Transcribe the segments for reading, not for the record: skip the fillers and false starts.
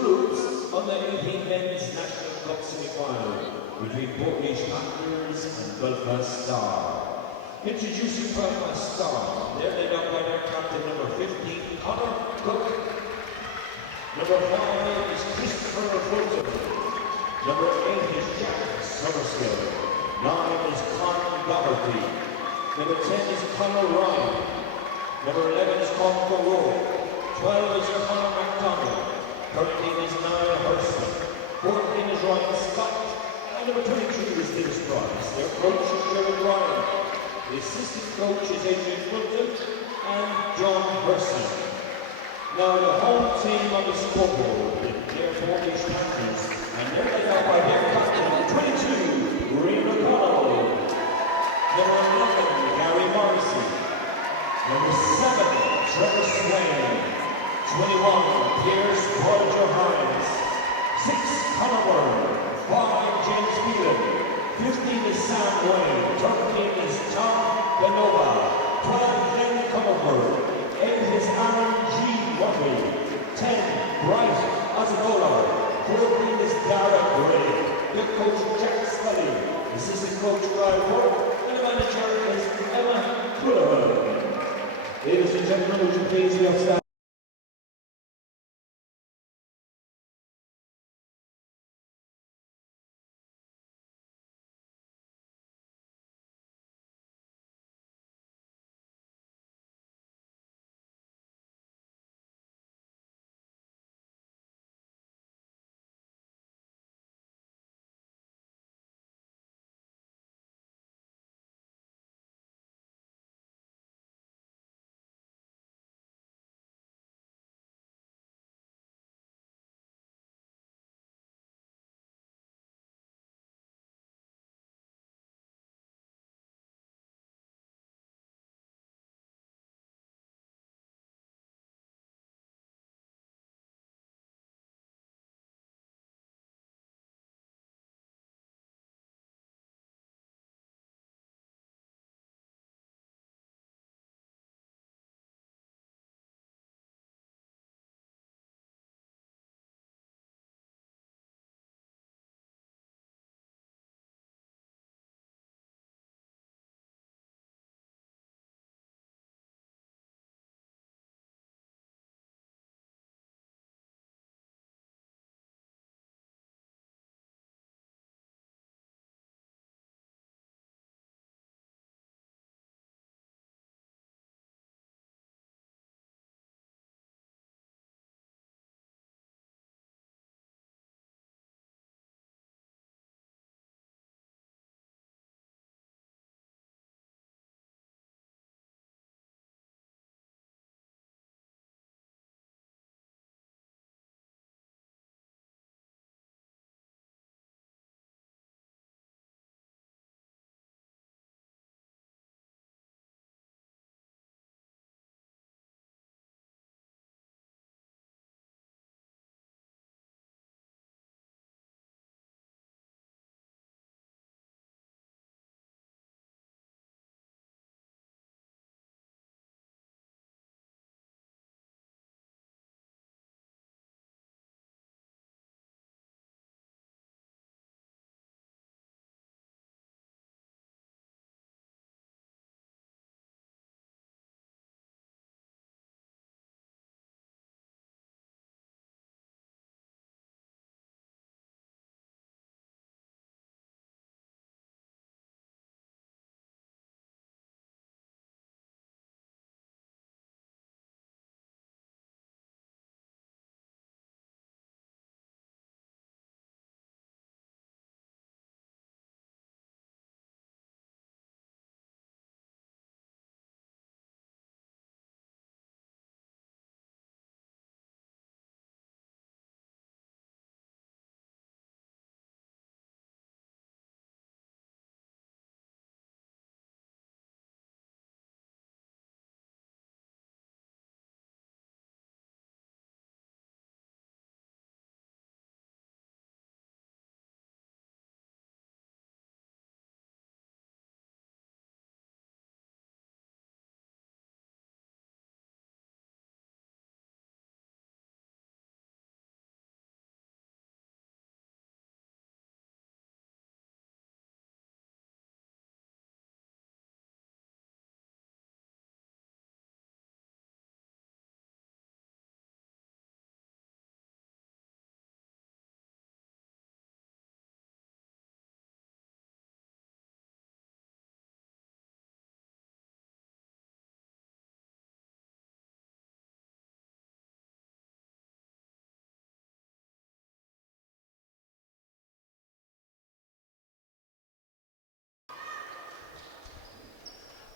groups on the U18 Men's National Cup semi-final between Portlaoise Panthers and Belfast Star. Introducing Belfast Star, they're led up by their captain number 15, Conor Cook. Number 5 is Christopher Fulton. Number 8 is Jack Summerskill. 9 is Conor Doherty. Number 10 is Conor Ryan. Number 11 is Conor Rowe. 12 is Conor McDonald. 13 is Niall Hurston. 14 is Ryan Scott. And number 22 is Dennis Price. Their coach is Gerald Ryan. The assistant coach is Adrian Fulton and John Hurston. Now the home team on the scoreboard, they're Portlaoise Panthers, and they're led out by their captain, number 22, Ray McConnell. Number 11, Gary Morrissey. Number 7, Trevor Swain. 21, Piers Porter Hines. 6, Conor Byrne. 5, James Phelan. 15 is Sam Wayne. 13 is Tom Canova. 12, Glenn Comerford. 8 is Aaron G. Murray. 10, Bryce Azagola. 14 is Dara Gray. Head coach Jack Scully. Assistant coach Ryan Work. And the manager is Emma Fuller. Ladies and gentlemen, would you please be upstairs?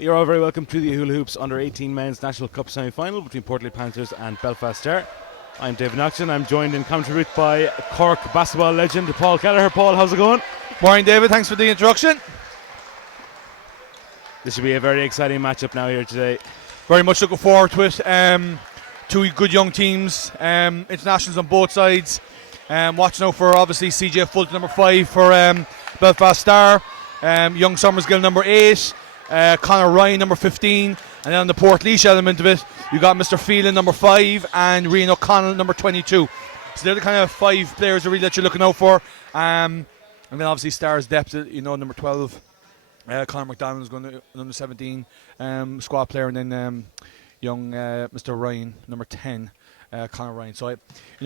You're all very welcome to the Hula Hoops Under-18 Men's National Cup semi-final between Portlaoise Panthers and Belfast Star. I'm David Knoxon. I'm joined in commentary booth by Cork basketball legend Paul Kelleher. Paul, how's it going? Morning, David. Thanks for the introduction. This should be a very exciting matchup now here today. Very much looking forward to it. Two good young teams, internationals on both sides. Watching out for obviously CJ Fulton, number 5 for Belfast Star. Young Summersgill, number 8. Conor Ryan, number 15. And then on the Portlaoise element of it, you got Mr. Phelan, number 5, and Rian O'Connell, number 22. So they're the kind of 5 players really that you're looking out for. And then obviously Star's depth, number 12. Conor McDonald is going to number 17 squad player, and then young Mr. Ryan, number 10, Conor Ryan. So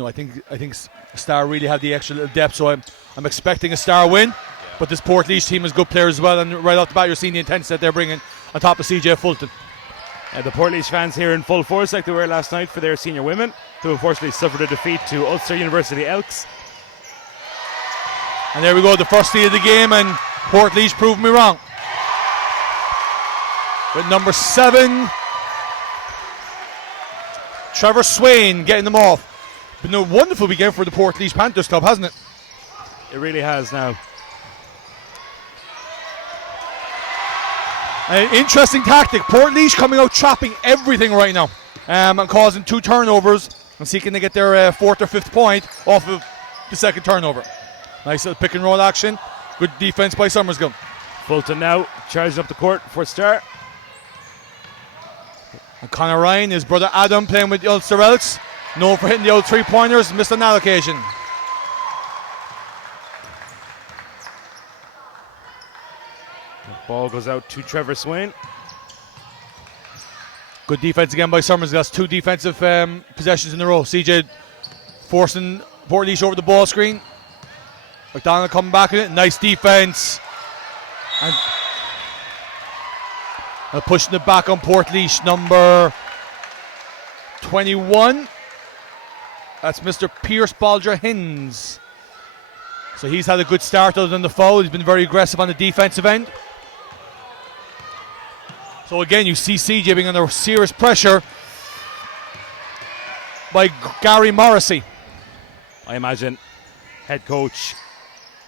I think Star really have the extra little depth. So I'm expecting a Star win. But this Portlaoise team is good players as well, and right off the bat you're seeing the intensity that they're bringing on top of CJ Fulton. The Portlaoise fans here in full force like they were last night for their senior women, who unfortunately suffered a defeat to Ulster University Elks. And there we go, the first tee of the game, and Portlaoise proved me wrong. With number 7, Trevor Swain getting them off. Been a wonderful weekend for the Portlaoise Panthers club, hasn't it? It really has now. An interesting tactic. Portlaoise coming out trapping everything right now, and causing 2 turnovers and seeking to get their 4th or 5th point off of the 2nd turnover. Nice little pick and roll action. Good defense by Summersgill. Fulton now charging up the court for Star. And Conor Ryan, his brother Adam, playing with the Ulster Elks, known for hitting the old 3-pointers, missed on that occasion. Ball goes out to Trevor Swain. Good defense again by Summersgill. That's 2 defensive possessions in a row. CJ forcing Portlaoise over the ball screen. McDonald coming back in it. Nice defense. And pushing it back on Portlaoise. Number 21. That's Mr. Pierce Baldra-Hins. So he's had a good start other than the foul. He's been very aggressive on the defensive end. So again, you see CJ being under serious pressure by Gary Morrissey. I imagine head coach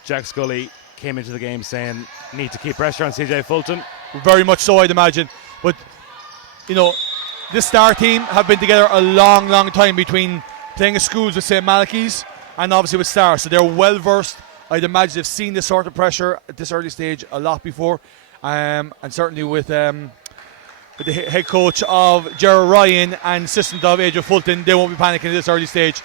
Jack Scully came into the game saying need to keep pressure on CJ Fulton. Very much so, I'd imagine. But this Star team have been together a long time, between playing at schools with St. Malachy's and obviously with Star. So they're well versed. I'd imagine they've seen this sort of pressure at this early stage a lot before, and certainly with the head coach of Gerard Ryan and assistant of Adrian Fulton, they won't be panicking at this early stage.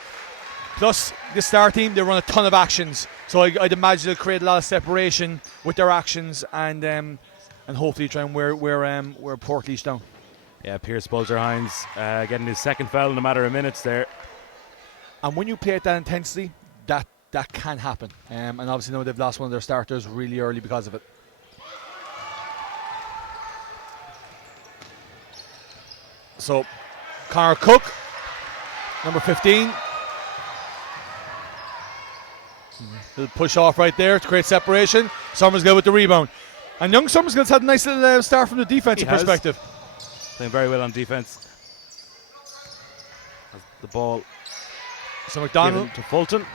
Plus, this Star team, they run a ton of actions, so I'd imagine they'll create a lot of separation with their actions, and hopefully try and wear Portlaoise down. Yeah, Pierce Baldra-Hines getting his 2nd foul in a matter of minutes there. And when you play at that intensity, that can happen. And obviously now they've lost one of their starters really early because of it. So, Conor Cook, number 15. Little push off right there to create separation. Summersgill with the rebound. And young Summersgill's had a nice little start from the defensive perspective. Playing very well on defense. The ball so McDonald given to Fulton.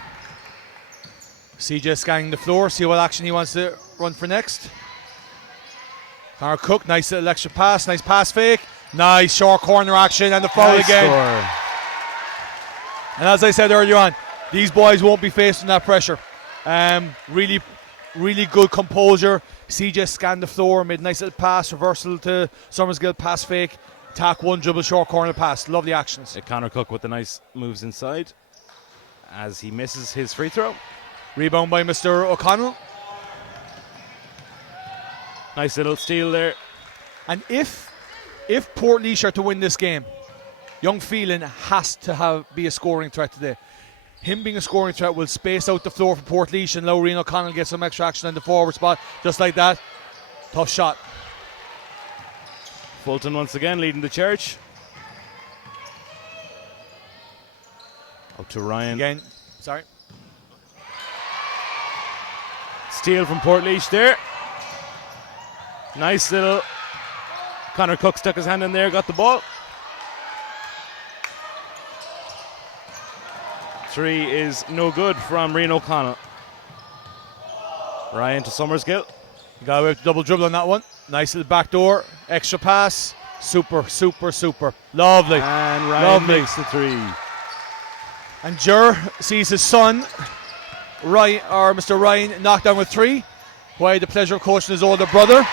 CJ scanning the floor, see what action he wants to run for next. Conor Cook, nice little extra pass, nice pass fake. Nice short corner action and the foul again. Score. And as I said earlier on, these boys won't be facing that pressure. Really good composure. CJ scanned the floor, made a nice little pass, reversal to Summersgill, pass fake, tack 1, dribble, short corner pass. Lovely actions. Conor Cook with the nice moves inside as he misses his free throw. Rebound by Mr. O'Connell. Nice little steal there. And if Portlaoise are to win this game, young Phelan has to be a scoring threat today. Him being a scoring threat will space out the floor for Portlaoise and allow Rian O'Connell get some extra action on the forward spot, just like that. Tough shot. Fulton once again leading the charge. Up to Ryan. Again, sorry. Steal from Portlaoise there. Nice little Connor Cook stuck his hand in there, got the ball. 3 is no good from Rian O'Connell. Ryan to Summersgill. Got away with the double dribble on that one. Nice little back door, extra pass. Super. Lovely. And Ryan Lovely. makes the 3. And Jer sees his son, Mr. Ryan, knocked down with 3. Who I had the pleasure of coaching his older brother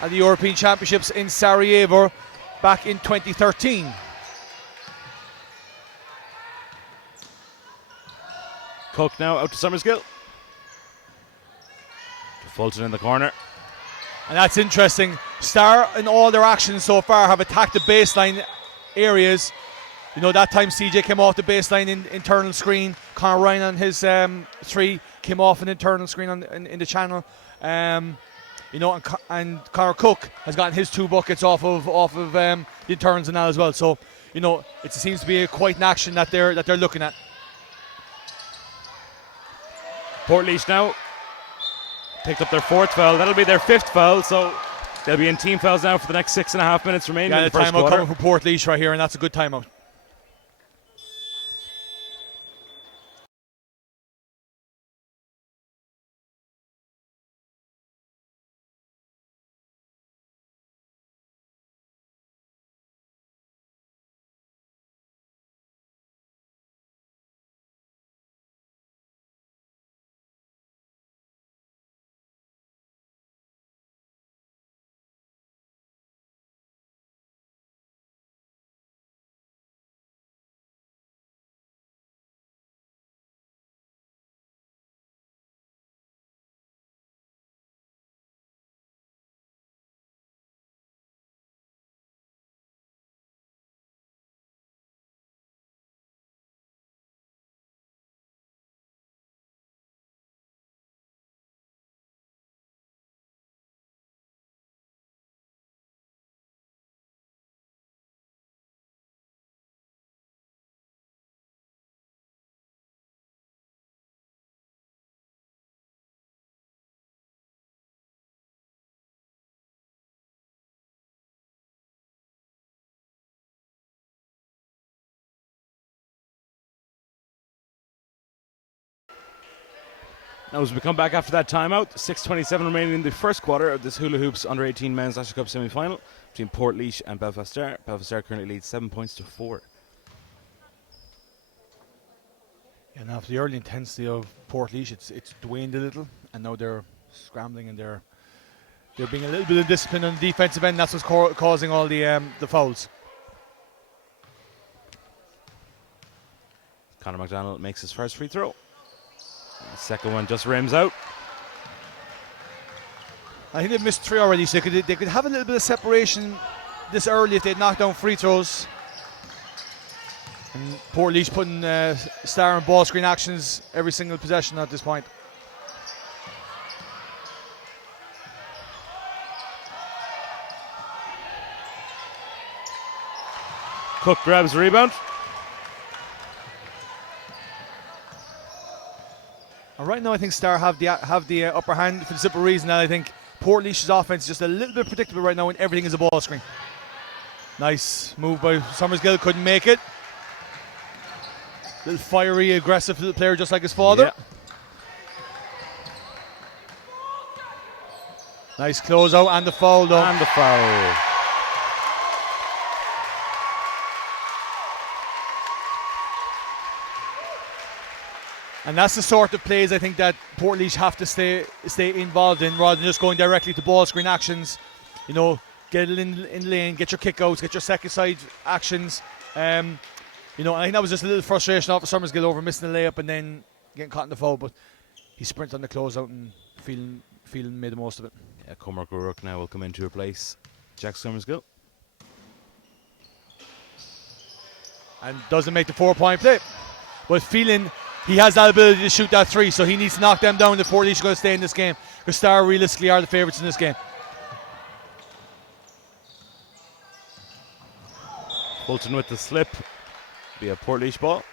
at the European Championships in Sarajevo back in 2013. Cook now out to Summersgill. To Fulton in the corner. And that's interesting. Star in all their actions so far have attacked the baseline areas. You know, that time CJ came off the baseline in internal screen. Conor Ryan on his 3 came off an internal screen in the channel. You know, and Conor Cook has gotten his 2 buckets off of the internals and that as well. So, you know, it seems to be quite an action that they're looking at. Portlaoise now picked up their 4th foul. That'll be their 5th foul, so they'll be in team fouls now for the next 6.5 minutes remaining in the first timeout quarter. coming for Portlaoise right here, and that's a good timeout. Now as we come back after that timeout, 6:27 remaining in the first quarter of this Hula Hoops Under 18 Men's National Cup semi-final between Portlaoise and Belfast Star. Belfast Star currently leads 7 points to 4. And after the early intensity of Portlaoise, it's waned a little, and now they're scrambling and they're being a little bit of discipline on the defensive end. That's what's causing all the fouls. Conor McDonald makes his first free throw. The second one just rims out. I think they've missed 3 already, so they could have a little bit of separation this early if they'd knocked down free throws. And Portlaoise putting Star and ball screen actions every single possession at this point. Cook grabs the rebound. And right now, I think Star have the upper hand for the simple reason that I think Portlaoise's offense is just a little bit predictable right now, and everything is a ball screen. Nice move by Summersgill, couldn't make it. Little fiery, aggressive little player, just like his father. Yeah. Nice closeout and the foul, though. And the foul. And that's the sort of plays I think that Portlaoise have to stay involved in, rather than just going directly to ball screen actions. You know, get it in lane, get your kickouts, get your second side actions. You know, I think that was just a little frustration off of Summersgill over missing the layup and then getting caught in the foul. But he sprinted on the closeout and feeling made the most of it. Yeah, Cormac O'Rourke now will come in to replace Jack Summersgill. And doesn't make the 4-point play. But feeling he has that ability to shoot that 3, so he needs to knock them down if Portlaoise is going to stay in this game, because Star realistically are the favourites in this game. Fulton with the slip. Be a Portlaoise ball.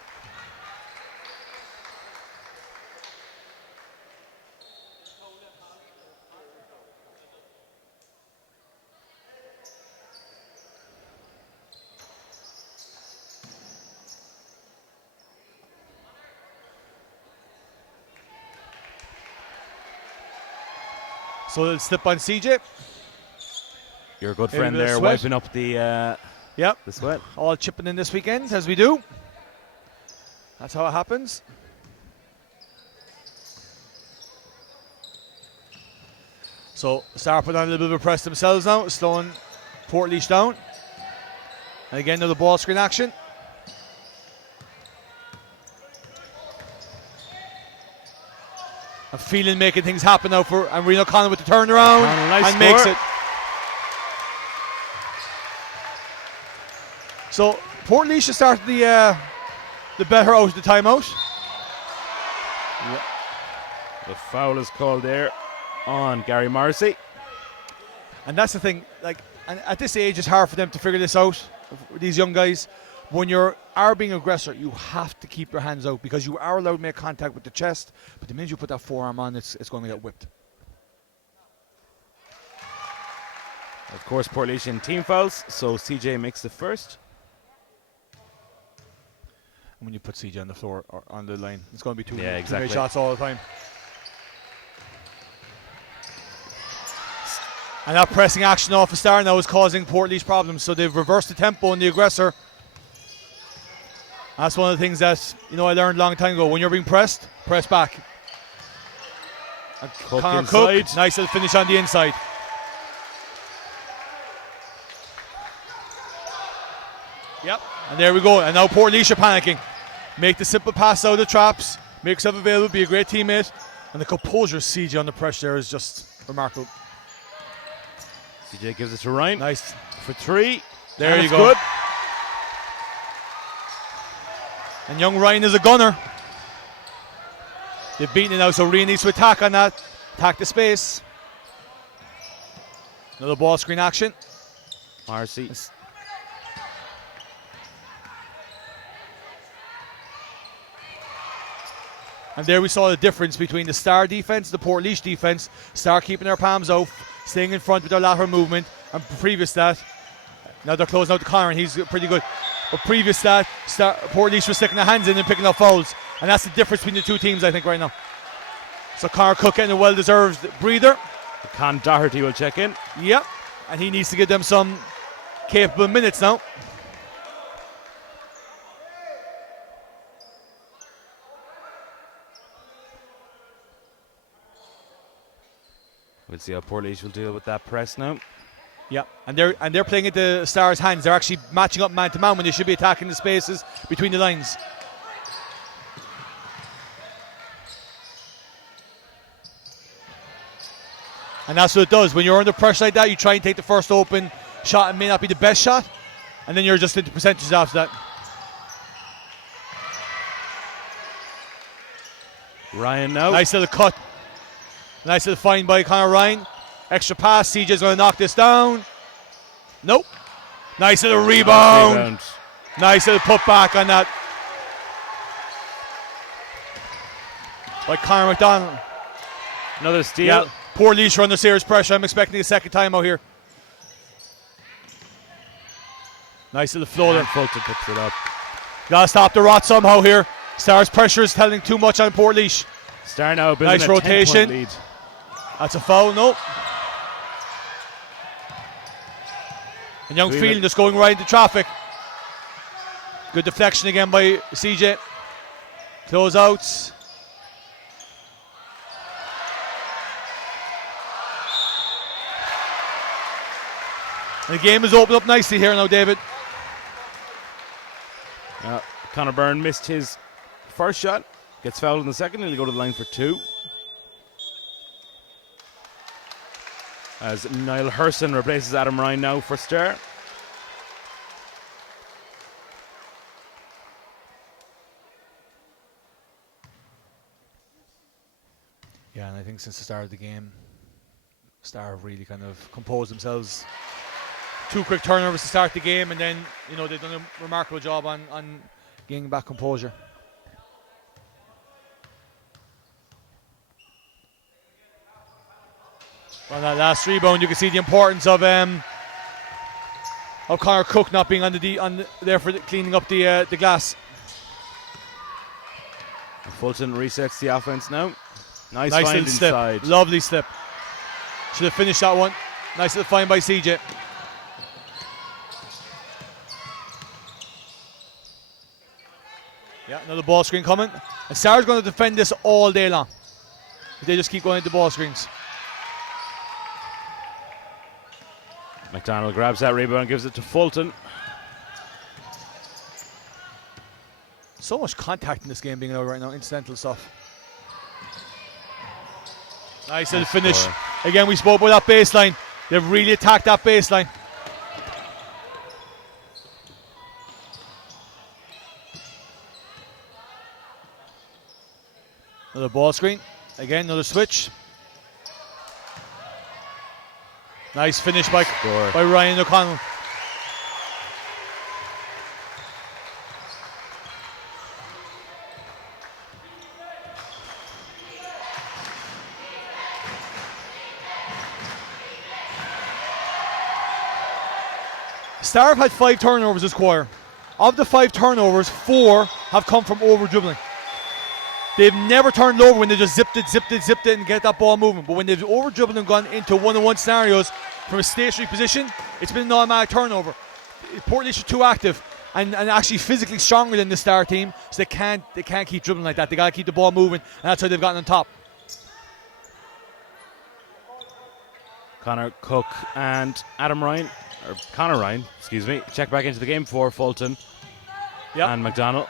So it'll slip on CJ. Your good Maybe a friend bit of there, sweat. wiping up the Yep. sweat. All chipping in this weekend, as we do. That's how it happens. So Star put on a little bit of a press themselves now, slowing Portlaoise down. And again, another ball screen action. And Phelan making things happen now for and Reno O'Connell with the turnaround Nice and makes score. it. So Portlaoise has started the better out of the timeout. The foul is called there on Gary Morrissey. And that's the thing, like, and at this age it's hard for them to figure this out, these young guys. When you are being aggressor, you have to keep your hands out because you are allowed to make contact with the chest, but the minute you put that forearm on, it's going to get whipped. Of course, Portlaoise in team fouls, so CJ makes the first. And when you put CJ on the floor or on the line, it's going to be two exactly. shots all the time. And that pressing action off a Star now is causing Portlaoise problems, so they've reversed the tempo on the aggressor. That's one of the things that I learned a long time ago. When you're being pressed, press back. And Connor Cook, nice little finish on the inside. Yep, and there we go. And now Portlaoise are panicking. Make the simple pass out of the traps, make yourself available, be a great teammate. And the composure of CJ under pressure there is just remarkable. CJ gives it to Ryan. Nice. For 3. There you go. Good. And young Ryan is a gunner. They've beaten it now, so Ryan needs to attack on that. Attack the space. Another ball screen action. Morrissey. And there we saw the difference between the Star defence, the Portlaoise defence. Star keeping their palms out, staying in front with their lateral movement. And previous to that, now they're closing out the corner and he's pretty good. But previous to that, Portlaoise was sticking their hands in and picking up fouls. And that's the difference between the two teams, I think, right now. So Connor Cook getting a well-deserved breather. Con Doherty will check in. Yep. And he needs to give them some capable minutes now. We'll see how Portlaoise will deal with that press now. Yeah, and they're playing at the Stars' hands. They're actually matching up man to man when they should be attacking the spaces between the lines. And that's what it does. When you're under pressure like that, you try and take the first open shot. It may not be the best shot, and then you're just into percentages after that. Ryan now. Nice little cut. Nice little find by Conor Ryan. Extra pass. CJ's going to knock this down. Nope. Nice little rebound. Nice little put back on that by Conor McDonald. Another steal. Yeah. Portlaoise are under serious pressure. I'm expecting a second time out here. Nice little floater. And Fulton picks it up. Gotta stop the rot somehow here. Stars' pressure is telling too much on Portlaoise. Star now building Nice a rotation. 10-point lead. That's a foul, no. And young Phelan just going right into traffic. Good deflection again by CJ. Closeouts. And the game has opened up nicely here now, David. Conor Byrne missed his first shot. Gets fouled in the second, and he'll go to the line for 2. As Niall Herson replaces Adam Ryan now for Star. Yeah, and I think since the start of the game, Star have really kind of composed themselves. 2 quick turnovers to start the game, and then they've done a remarkable job on gaining back composure. On that last rebound, you can see the importance of Conor Cook not being there for cleaning up the glass. Fulton resets the offense now. Nice little find inside. slip. Lovely slip. Should have finished that one. Nice little find by CJ. Yeah, another ball screen coming. And Sarah's going to defend this all day long. They just keep going into ball screens. McDonald grabs that rebound and gives it to Fulton. So much contact in this game being allowed right now, incidental stuff. Nice little finish. Score. Again, we spoke about that baseline. They've really attacked that baseline. Another ball screen. Again, another switch. Nice finish by Ryan O'Connell. Star have had 5 turnovers this quarter. Of the 5 turnovers, 4 have come from over dribbling. They've never turned it over when they just zipped it and get that ball moving. But when they've over dribbled and gone into one-on-one scenarios from a stationary position, it's been an automatic turnover. Portlaoise are too active and actually physically stronger than the Star team, so they can't keep dribbling like that. They got to keep the ball moving, and that's how they've gotten on top. Connor Cook and Connor Ryan, check back into the game for Fulton and McDonald.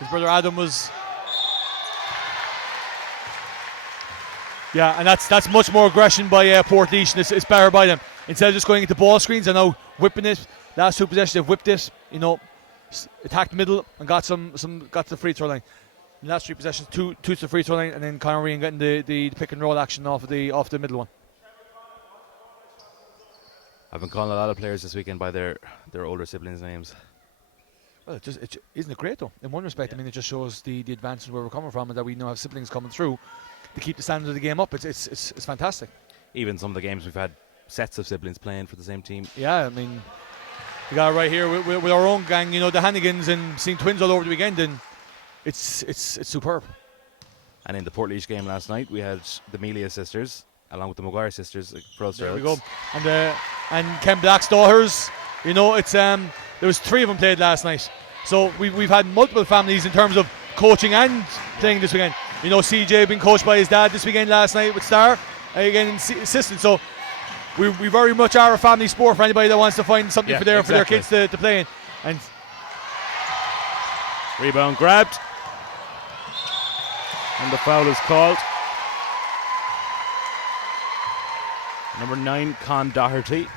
His brother Adam was... Yeah, and that's much more aggression by Portlaoise, and it's better by them. Instead of just going into ball screens, they're now whipping it. Last 2 possessions, they've whipped it, attacked the middle and got to the free throw line. In the last 3 possessions, two to the free throw line, and then Conor Ryan getting the pick and roll action off the middle one. I've been calling a lot of players this weekend by their older siblings' names. Well, isn't it great though? In one respect, I mean, it just shows the advances where we're coming from, and that we now have siblings coming through to keep the standard of the game up. It's fantastic. Even some of the games we've had sets of siblings playing for the same team. Yeah, I mean, we got right here with our own gang, the Hannigans, and seeing twins all over the weekend, and it's superb. And in the Portlaoise game last night, we had the Melia sisters along with the Maguire sisters for Ulster. There we go. And Ken Black's daughters. It's there was 3 of them played last night. So we've had multiple families in terms of coaching and playing this weekend. CJ being coached by his dad this weekend last night with Star, again assistant. So we very much are a family sport for anybody that wants to find something for their kids to play in. And rebound grabbed, and the foul is called. Number 9, Con Doherty.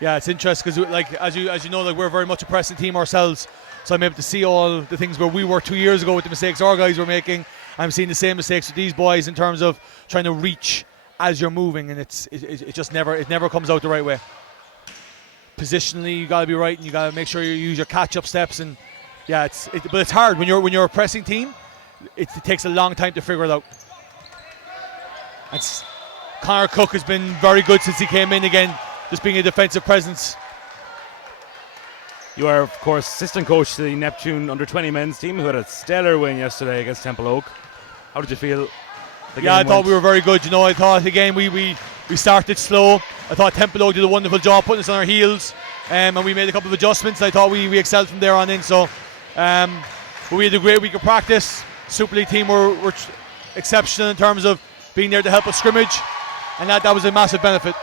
Yeah, it's interesting because, as you know, we're very much a pressing team ourselves. So I'm able to see all the things where we were 2 years ago with the mistakes our guys were making. I'm seeing the same mistakes with these boys in terms of trying to reach as you're moving, and it just never comes out the right way. Positionally, you got to be right, and you got to make sure you use your catch-up steps. And yeah, but it's hard when you're a pressing team. It takes a long time to figure it out. Connor Cook has been very good since he came in again, just being a defensive presence. You are, of course, assistant coach to the Neptune under-20 men's team, who had a stellar win yesterday against Temple Oak. How did you feel? I thought we were very good. I thought again we started slow. I thought Temple Oak did a wonderful job putting us on our heels, and we made a couple of adjustments. I thought we excelled from there on in. So, but we had a great week of practice. Super League team were exceptional in terms of being there to help us scrimmage, and that was a massive benefit.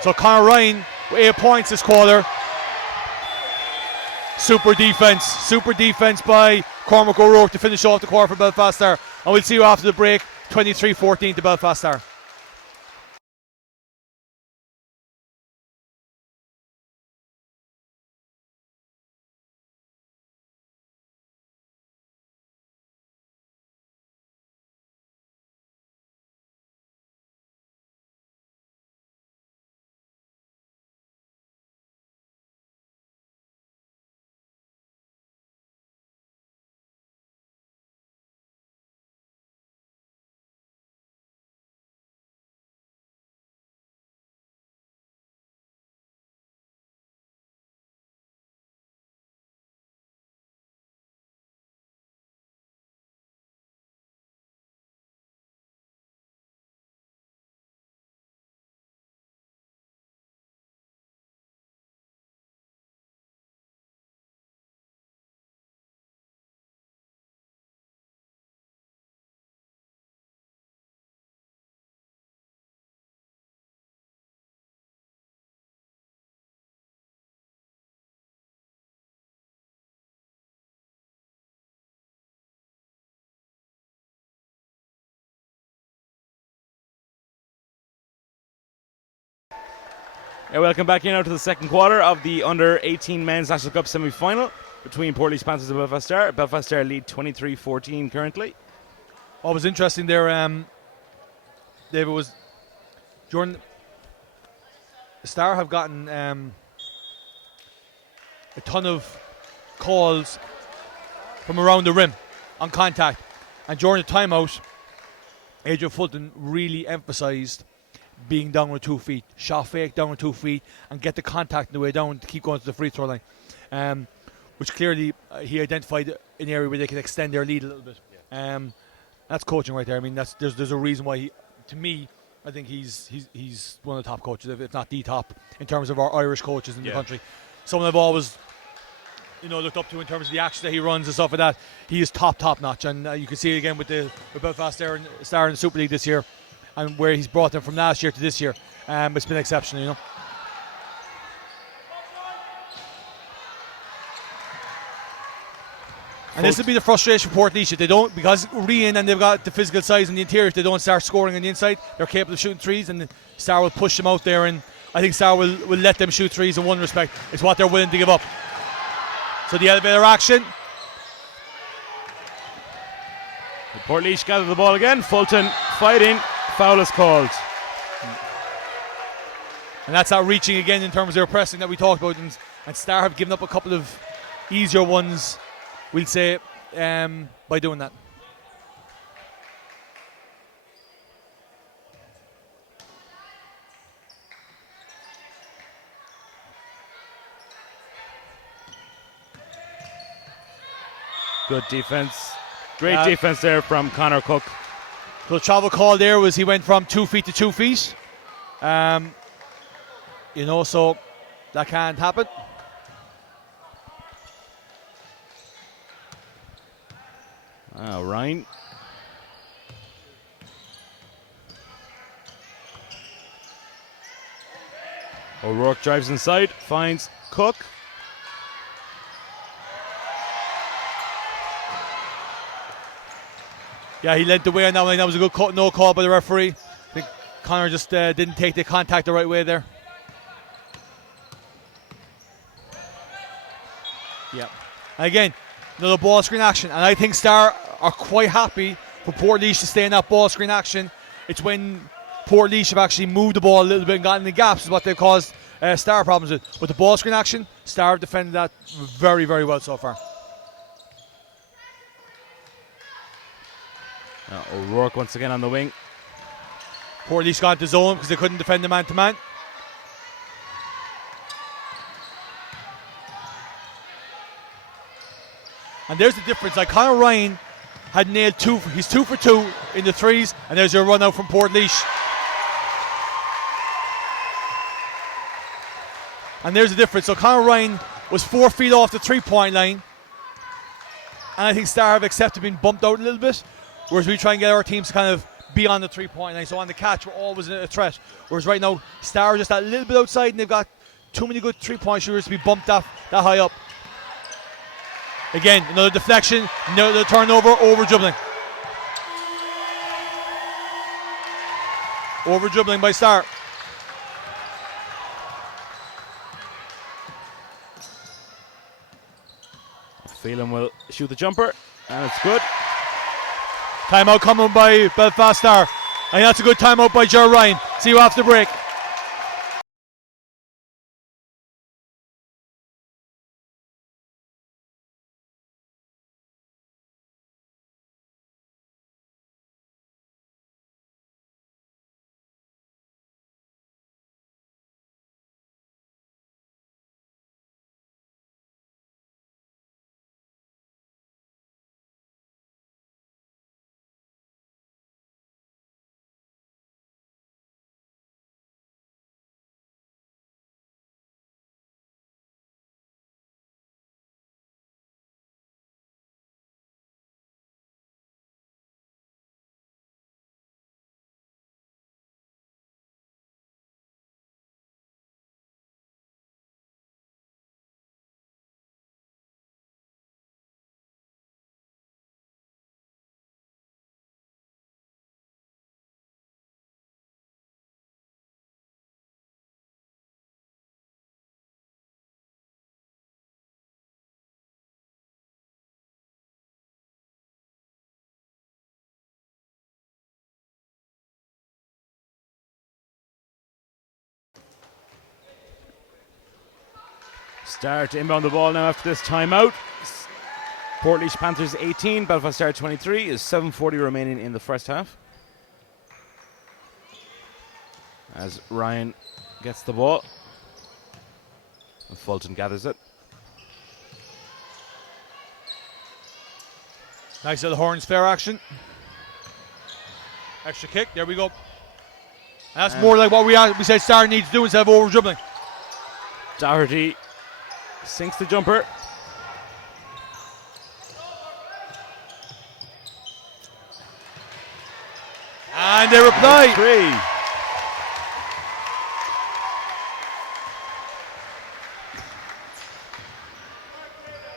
So Conor Ryan with 8 points this quarter. Super defense by Cormac O'Rourke to finish off the quarter for Belfast Star. And we'll see you after the break. 23-14 to Belfast Star. Yeah, welcome back here now to the second quarter of the Under-18 Men's National Cup semi-final between Portlaoise Panthers and Belfast Star. Belfast Star lead 23-14 currently. What was interesting there, David, was during the Star have gotten a ton of calls from around the rim on contact, and during the timeout, Adrian Fulton really emphasised being down with 2 feet, shot fake down with 2 feet, and get the contact on the way down to keep going to the free throw line, which clearly he identified an area where they could extend their lead a little bit. That's coaching right there. I mean, there's a reason why to me, I think he's one of the top coaches, if not the top, in terms of our Irish coaches in the country. Someone I've always looked up to in terms of the action that he runs and stuff like that. He is top notch, and you can see it again with Belfast Star in the Super League this year, and where he's brought them from last year to this year. It's been exceptional, And this will be the frustration for Portlaoise. If they don't, because Rian and they've got the physical size on the interior, if they don't start scoring on the inside, they're capable of shooting threes, and Star will push them out there, and I think Star will let them shoot threes in one respect. It's what they're willing to give up. So the elevator action. Portlaoise gather the ball again. Fulton fighting. Foul is called. And that's that reaching again in terms of their pressing that we talked about. And Star have given up a couple of easier ones, we'll say, by doing that. Good defense. Great defense there from Connor Cook. So the travel call there was he went from 2 feet to 2 feet. So that can't happen. Ryan. O'Rourke drives inside, finds Cook. Yeah, he led the way on that one. That was a good call, no call by the referee. I think Connor just didn't take the contact the right way there. Yeah. And again, another ball screen action. And I think Star are quite happy for Portlaoise to stay in that ball screen action. It's when Portlaoise have actually moved the ball a little bit and gotten the gaps is what they've caused Star problems with. With the ball screen action, Star have defended that very, very well so far. O'Rourke once again on the wing. Portlaoise got into zone because they couldn't defend the man-to-man. And there's the difference. Like Conor Ryan had nailed he's 2 for 2 in the threes, and there's your run out from Portlaoise. And there's the difference. So Conor Ryan was 4 feet off the 3-point line, and I think Star have accepted being bumped out a little bit. Whereas we try and get our teams to kind of be on the 3-point line. So on the catch, we're always a threat. Whereas right now, Star are just a little bit outside, and they've got too many good 3-point shooters to be bumped that high up. Again, another deflection, another turnover, over dribbling. Over dribbling by Star. Phelan will shoot the jumper, and it's good. Timeout coming by Belfast Star. And that's a good timeout by Ger Ryan. See you after the break. Star to inbound the ball now after this timeout. Portlaoise Panthers 18, Belfast Star 23. Is 7:40 remaining in the first half. As Ryan gets the ball, and Fulton gathers it. Nice little horns fair action. Extra kick, there we go. And that's more like what we said Star needs to do instead of over dribbling. Doherty sinks the jumper. And they reply. 3.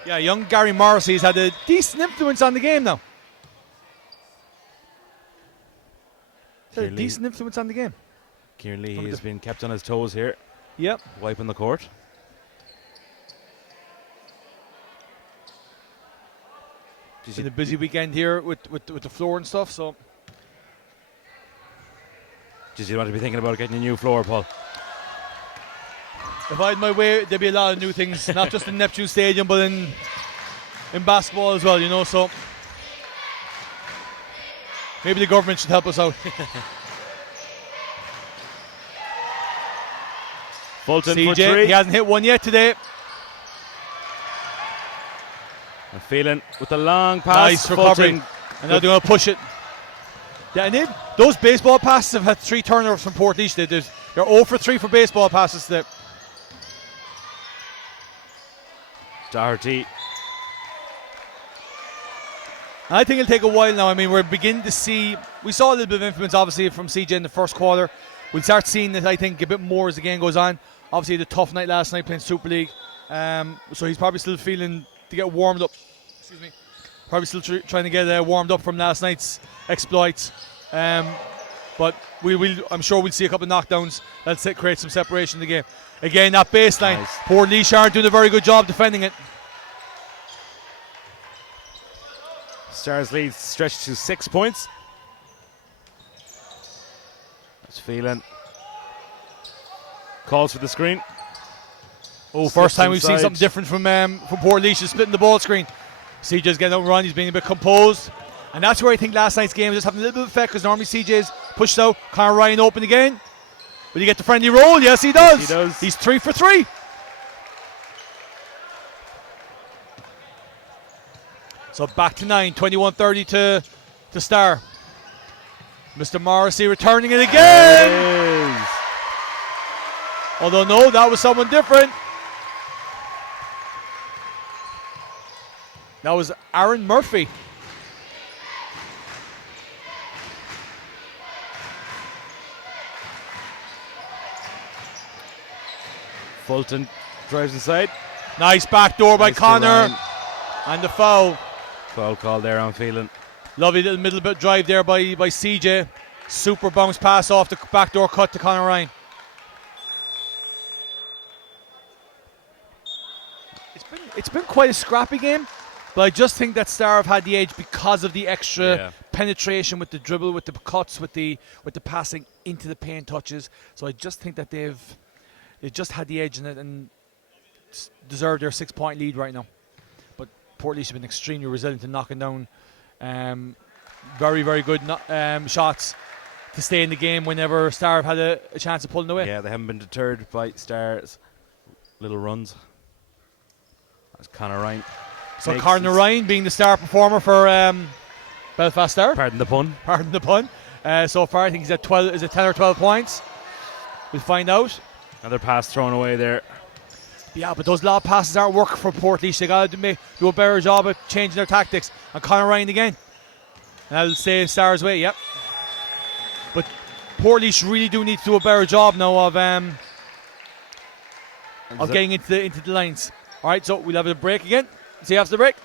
Yeah, young Gary Morrissey has had a decent influence on the game now. Had a Clearly. decent influence on the game. Kieran Lee has been kept on his toes here, Yep. wiping the court. It's been a busy weekend here with the floor and stuff, so. Just you want to be thinking about getting a new floor, Paul. If I had my way, there'd be a lot of new things, not just in Neptune Stadium, but in basketball as well, you know, so maybe the government should help us out. Fulton for CJ, 3. he hasn't hit one yet today. And Phelan with the long pass. Nice recovery. Fulton. And now they're going to push it. Yeah, and those baseball passes have had 3 turnovers from Portlaoise. They're 0 for 3 for baseball passes today. Doherty. I think it'll take a while now. I mean, we're beginning to see. We saw a little bit of influence, obviously, from CJ in the first quarter. We'll start seeing it, I think, a bit more as the game goes on. Obviously, the tough night last night playing Super League. So he's probably still feeling to get warmed up. Excuse me. Probably still trying to get warmed up from last night's exploits. But I'm sure we'll see a couple of knockdowns that'll create some separation in the game. Again, that baseline. Nice. Portlaoise aren't doing a very good job defending it. Stars lead stretched to 6 points. That's Phelan. Calls for the screen. Oh, first time we've seen inside. something different from Portlaoise, splitting the ball screen. CJ's getting out and run, he's being a bit composed. And that's where I think last night's game was just having a little bit of effect, because normally CJ's pushed out. Conor Ryan open again. Will he get the friendly roll? Yes, he does. Yes, he does. He's 3 for 3. So back to 9, 21-30 to Star. Mr. Morrissey returning it again. There it is. Although no, that was someone different. That was Aaron Murphy. Fulton drives inside. Nice backdoor by Nice to Connor. Ryan. And the foul. Foul call there on Phelan. Lovely little middle bit drive there by CJ. Super bounce pass off the backdoor cut to Conor Ryan. It's been quite a scrappy game, but I just think that Star have had the edge because of the extra penetration with the dribble, with the cuts, with the passing into the paint touches. So I just think that they've just had the edge in it and deserve their 6 point lead right now. But Portlaoise have been extremely resilient in knocking down very, very good shots to stay in the game whenever Star have had a chance of pulling away. Yeah, they haven't been deterred by Star's little runs. That's Conor Ryan. So Conor Ryan being the star performer for Belfast Star. Pardon the pun. Pardon the pun. So far, I think he's at 12. Is it 10 or 12 points? We'll find out. Another pass thrown away there. Yeah, but those lob passes aren't working for Portlaoise. They got to do a better job of changing their tactics. And Conor Ryan again. And that'll stay Star's way. Yep. But Portlaoise really do need to do a better job now of getting into the lines. All right, so we'll have a break again. See you after the break.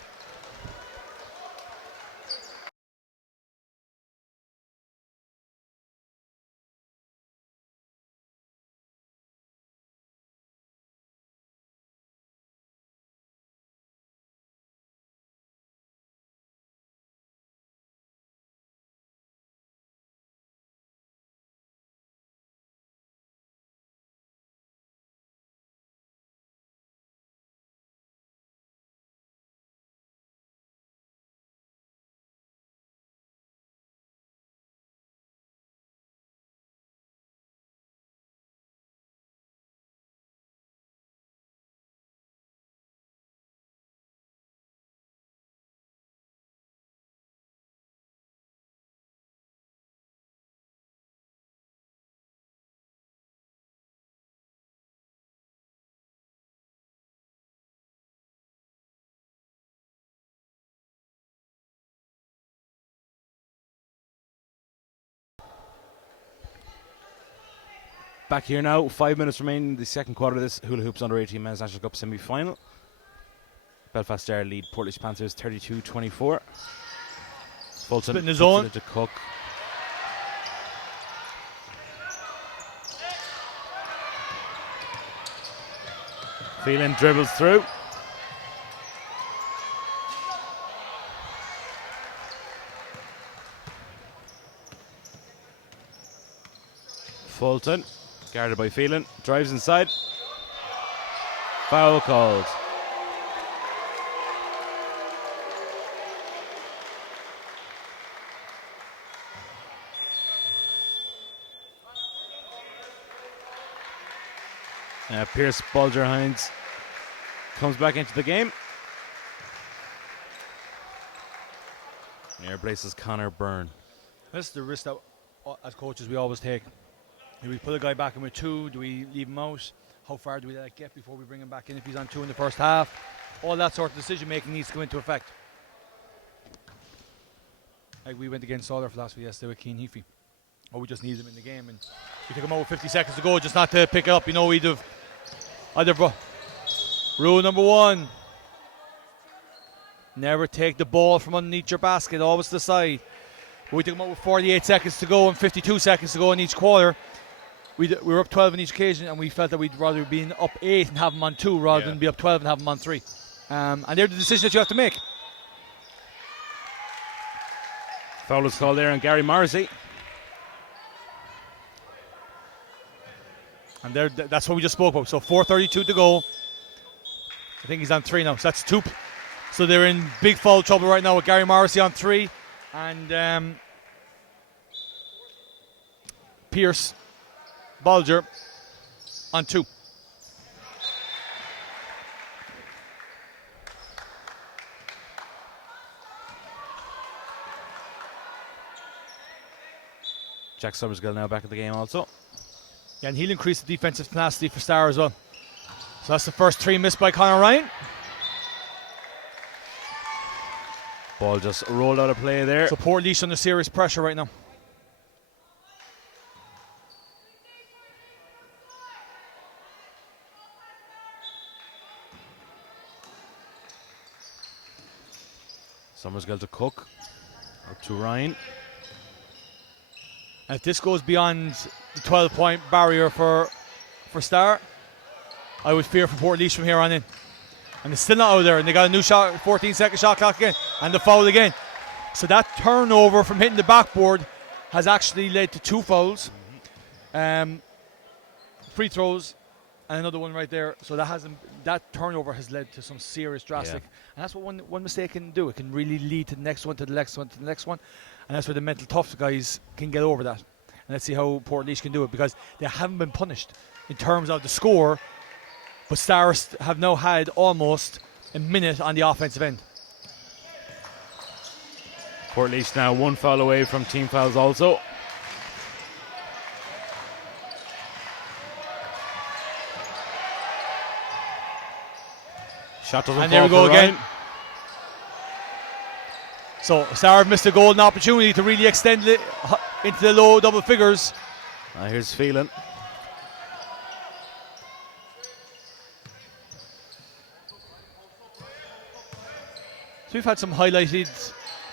Back here now, 5 minutes remaining in the second quarter of this Hula Hoops Under 18 Men's National Cup semi-final. Belfast Star lead Portlaoise Panthers 32-24. Fulton Split in the zone. puts it into Cook. Phelan dribbles through. Fulton, guarded by Phelan, drives inside. Foul called. Pierce Bulger-Hines comes back into the game. Here places Connor Byrne. This is the risk that, as coaches, we always take. Do we put a guy back in with 2? Do we leave him out? How far do we let it get before we bring him back in if he's on 2 in the first half? All that sort of decision making needs to go into effect. Like we went against Sawler for last week yesterday with Keane Heafy. Or we just needed him in the game, and we took him out with 50 seconds to go just not to pick it up. You know, we'd have either rule number 1. Never take the ball from underneath your basket, always to the side. We took him out with 48 seconds to go and 52 seconds to go in each quarter. We were up 12 on each occasion, and we felt that we'd rather be up 8 and have them on 2 rather than be up 12 and have them on 3. And they're the decisions that you have to make. Foul was called there on Gary Morrissey. And that's what we just spoke about. So 4:32 to go. I think he's on 3 now. So that's 2. So they're in big foul trouble right now with Gary Morrissey on 3. And Pierce Bulger on 2. Jack Summersgill now back in the game also. Yeah, and he'll increase the defensive tenacity for Star as well. So that's the first 3 missed by Conor Ryan. Ball just rolled out of play there. So Portlaoise under serious pressure right now. Summersgill to Cook. Up to Ryan. And if this goes beyond the 12-point barrier for Star, I would fear for Portlaoise from here on in. And it's still not out there, and they got a new shot, 14-second shot clock again, and the foul again. So that turnover from hitting the backboard has actually led to 2 fouls, free throws, and another one right there. So that turnover has led to some serious drastic. And that's what one mistake can do. It can really lead to the next one, to the next one, to the next one. And that's where the mental tough guys can get over that. And let's see how Portlaoise can do it, because they haven't been punished in terms of the score, but Stars have now had almost a minute on the offensive end. Portlaoise now 1 foul away from team fouls also. Shot doesn't And fall there we go for again. Ryan. So Star have missed a golden opportunity to really extend it into the low double figures. Here's Phelan. So we've had some highlighted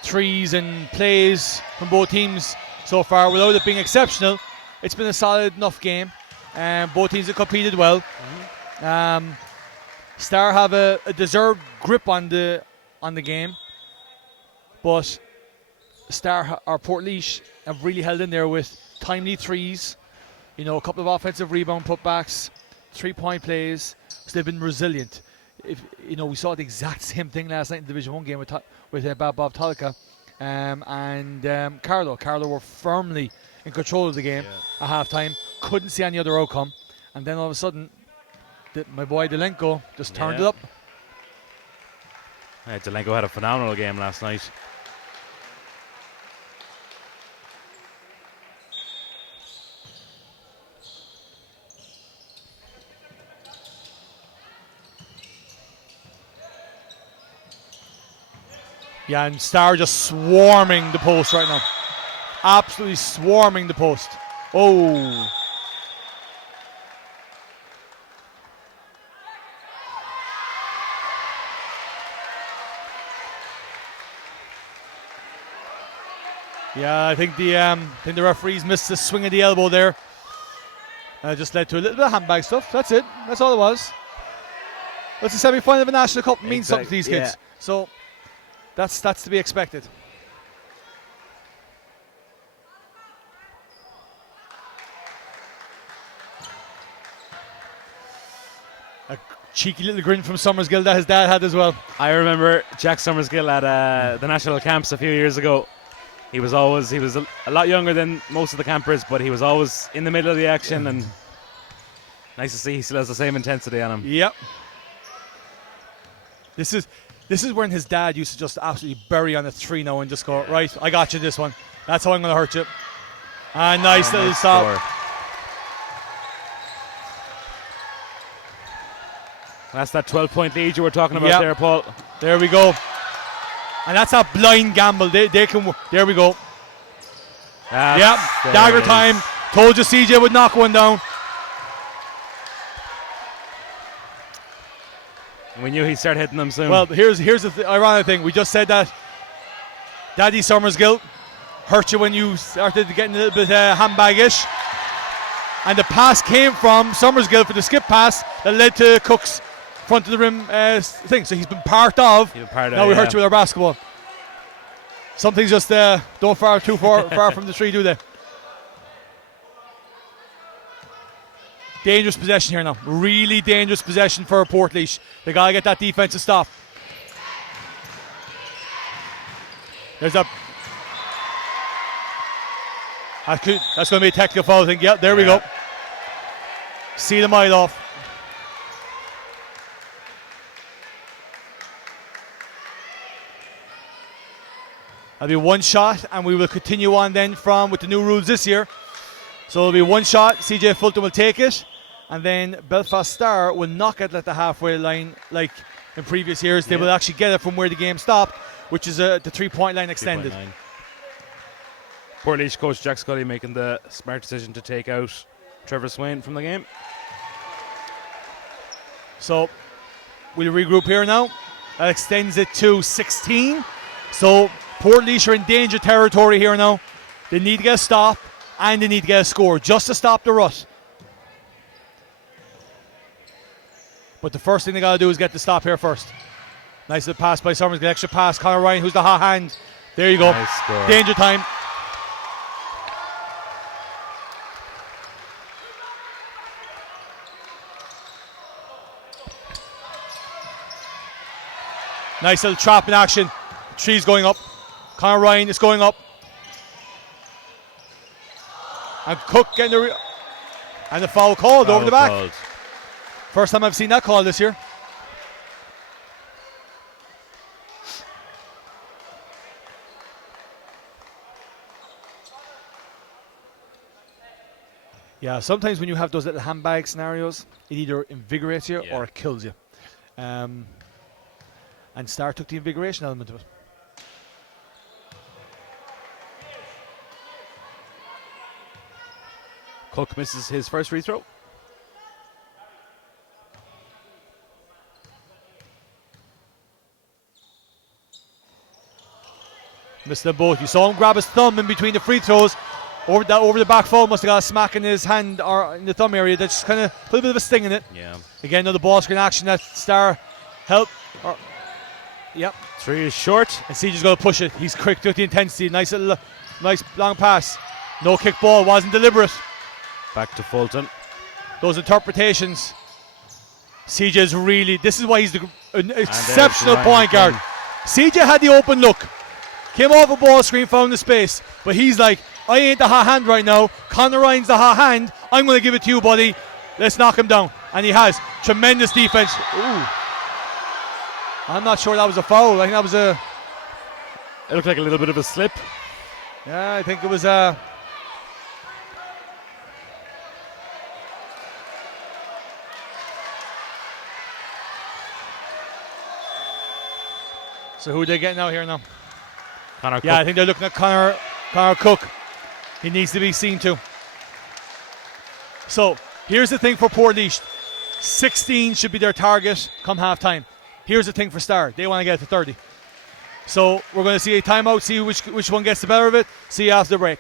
threes and plays from both teams so far. Without it being exceptional, it's been a solid enough game. Both teams have competed well. Star have a deserved grip on the game, but Star or Portlaoise have really held in there with timely threes, a couple of offensive rebound putbacks, 3-point plays. So they've been resilient. We saw the exact same thing last night in the Division 1 game with Bob Tolka and Carlo. Carlo were firmly in control of the game at halftime. Couldn't see any other outcome, and then all of a sudden, my boy Delenko just turned it up. Delenko had a phenomenal game last night. Yeah, and Star just swarming the post right now. Absolutely swarming the post. Oh. Yeah, I think the referees missed the swing of the elbow there. Just led to a little bit of handbag stuff. That's it. That's all it was. That's the semi-final of a national cup. It means something to these kids. So that's to be expected. A cheeky little grin from Summersgill that his dad had as well. I remember Jack Summersgill at the national camps a few years ago. He was a lot younger than most of the campers, but he was always in the middle of the action, and nice to see he still has the same intensity on him. Yep. This is when his dad used to just absolutely bury on a 3 now and just go, right, I got you this one. That's how I'm going to hurt you. And nice little stop. That's that 12-point lead you were talking about there, Paul. There we go. And that's a blind gamble. They can. There we go. Yep. Dagger time. Told you CJ would knock one down. We knew he'd start hitting them soon. Well, here's the ironic thing. We just said that Daddy Summersgill hurt you when you started getting a little bit handbag-ish. And the pass came from Summersgill for the skip pass that led to Cook's front of the rim thing. So he's been part of. Now we hurt you with our basketball. Some things just don't far too far from the tree, do they? Dangerous possession here now. Really dangerous possession for Portlaoise. They got to get that defensive stop. There's a... That's going to be a technical foul, I think. Yeah, there we go. See the mile off. That'll be one shot, and we will continue on then with the new rules this year. So it'll be one shot. CJ Fulton will take it, and then Belfast Star will not get at the halfway line like in previous years. They will actually get it from where the game stopped, which is the 3-point line extended. Portlaoise coach Jack Scully making the smart decision to take out Trevor Swain from the game. So we'll regroup here now. That extends it to 16. So Portlaoise are in danger territory here now. They need to get a stop and they need to get a score just to stop the rut. But the first thing they got to do is get the stop here first. Nice little pass by Summers. Get extra pass. Conor Ryan, who's the hot hand. There you go. Nice score. Danger time. Nice little trap in action. Tree's going up. Conor Ryan is going up. And Cook getting and the foul called over the back. Called. First time I've seen that call this year. Yeah, sometimes when you have those little handbag scenarios, it either invigorates you or it kills you. And Star took the invigoration element of it. Cook misses his first free throw. Missed them both. You saw him grab his thumb in between the free throws. Over the back foul, must have got a smack in his hand or in the thumb area. That just kind of put a bit of a sting in it. Yeah. Again, another ball screen action that Star help. Yep. Three is short. And CJ's going to push it. He's quick with the intensity. Nice long pass. No kick ball. Wasn't deliberate. Back to Fulton. Those interpretations. CJ's really. This is why he's an exceptional point guard. CJ had the open look. Came off a ball screen, found the space. But he's like, I ain't the hot hand right now. Conor Ryan's the hot hand. I'm going to give it to you, buddy. Let's knock him down. And he has. Tremendous defense. Ooh. I'm not sure that was a foul. I think that was a... It looked like a little bit of a slip. Yeah, I think it was a... So who are they getting out here now? Conor Cook. Yeah, I think they're looking at Conor Cook. He needs to be seen to. So here's the thing for Portlaoise. 16 should be their target come half time. Here's the thing for Star. They want to get to 30. So we're going to see a timeout, see which one gets the better of it. See you after the break.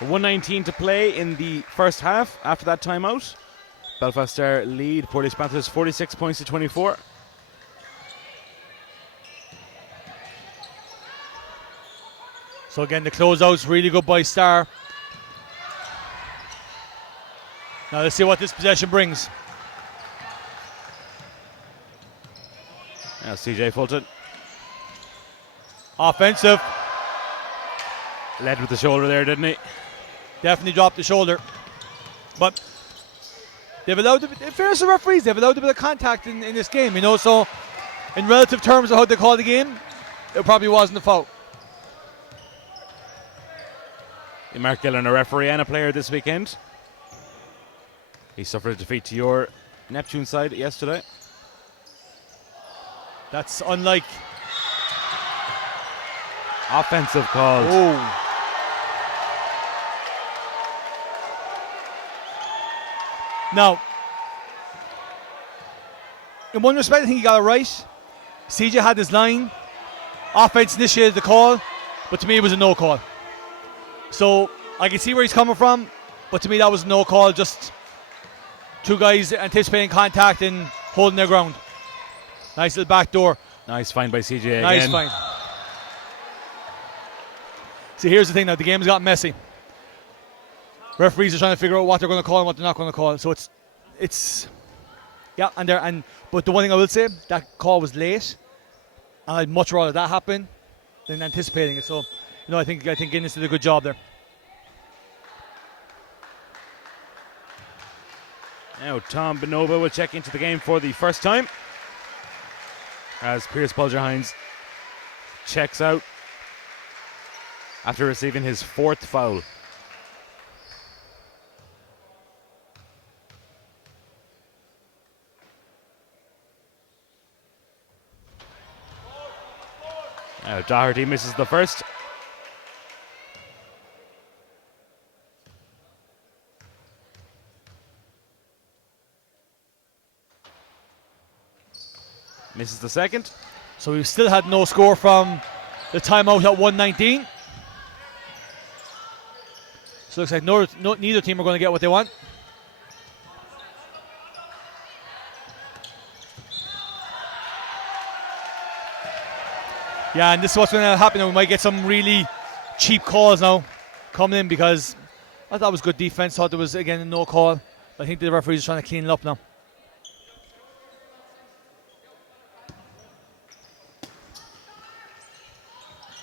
.119 to play in the first half after that timeout. Belfast Star lead Portlaoise Panthers 46 points to 24. So again, the closeout's really good by Star. Now let's see what this possession brings. Now CJ Fulton Offensive. led with the shoulder there, didn't he? Definitely dropped the shoulder. But they've allowed, in fairness to the referees, they've allowed a bit of contact in this game, you know, so in relative terms of how they call the game, it probably wasn't a foul. Mark Gillen, a referee and a player this weekend. He suffered a defeat to your Neptune side yesterday. That's unlike. Offensive called. Oh. Now, in one respect, I think he got it right. CJ had his line. Offense initiated the call, but to me, it was a no call. So I can see where he's coming from, but to me, that was a no call. Just two guys anticipating contact and holding their ground. Nice little back door. Nice find by CJ again. Nice find. See, here's the thing now. The game's got messy. Referees are trying to figure out what they're going to call and what they're not going to call. So it's yeah, but the one thing I will say, that call was late, and I'd much rather that happen than anticipating it. So, you know, I think Guinness did a good job there. Now Tom Benova will check into the game for the first time as Piers Pulgerhines checks out after receiving his fourth foul. Now Doherty misses the first. Misses the second. So we've still had no score from the timeout at 119. So it looks like neither team are going to get what they want. Yeah, and this is what's going to happen. We might get some really cheap calls now coming in, because I thought it was good defense. Thought there was, again, a no call. I think the referees are trying to clean it up now.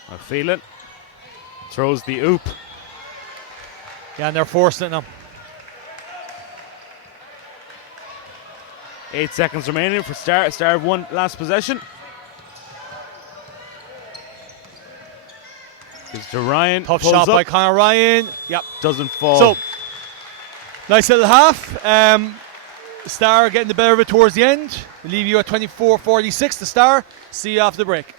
I feel it. Throws the oop. Yeah, and they're forcing it now. 8 seconds remaining for Star. Star have one last possession. Gives to Ryan. Tough pulls shot up, by Conor Ryan. Yep. doesn't fall. So, nice little half. Star getting the better of it towards the end. We leave you at 24-46. The Star. See you after the break.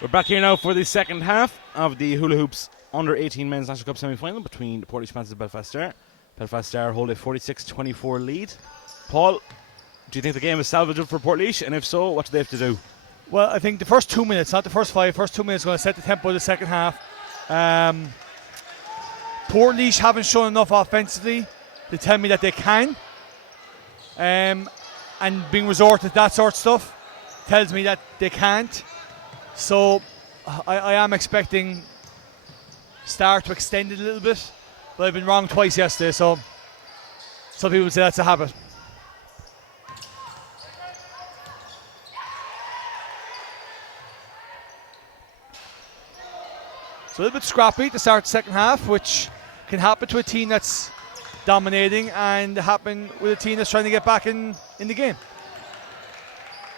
We're back here now for the second half of the Hula Hoops Under 18 Men's National Cup semi-final between the Portlaoise Panthers and Belfast Star. Belfast Star hold a 46-24 lead. Paul, do you think the game is salvageable for Portlaoise? And if so, what do they have to do? Well, I think the first 2 minutes, not the first 5, first 2 minutes, going to set the tempo of the second half. Portlaoise haven't shown enough offensively to tell me that they can. And being resorted to that sort of stuff tells me that they can't. So I am expecting Star to extend it a little bit, but I've been wrong twice yesterday, so some people say that's a habit. So a little bit scrappy to start the second half, which can happen to a team that's dominating and happen with a team that's trying to get back in the game.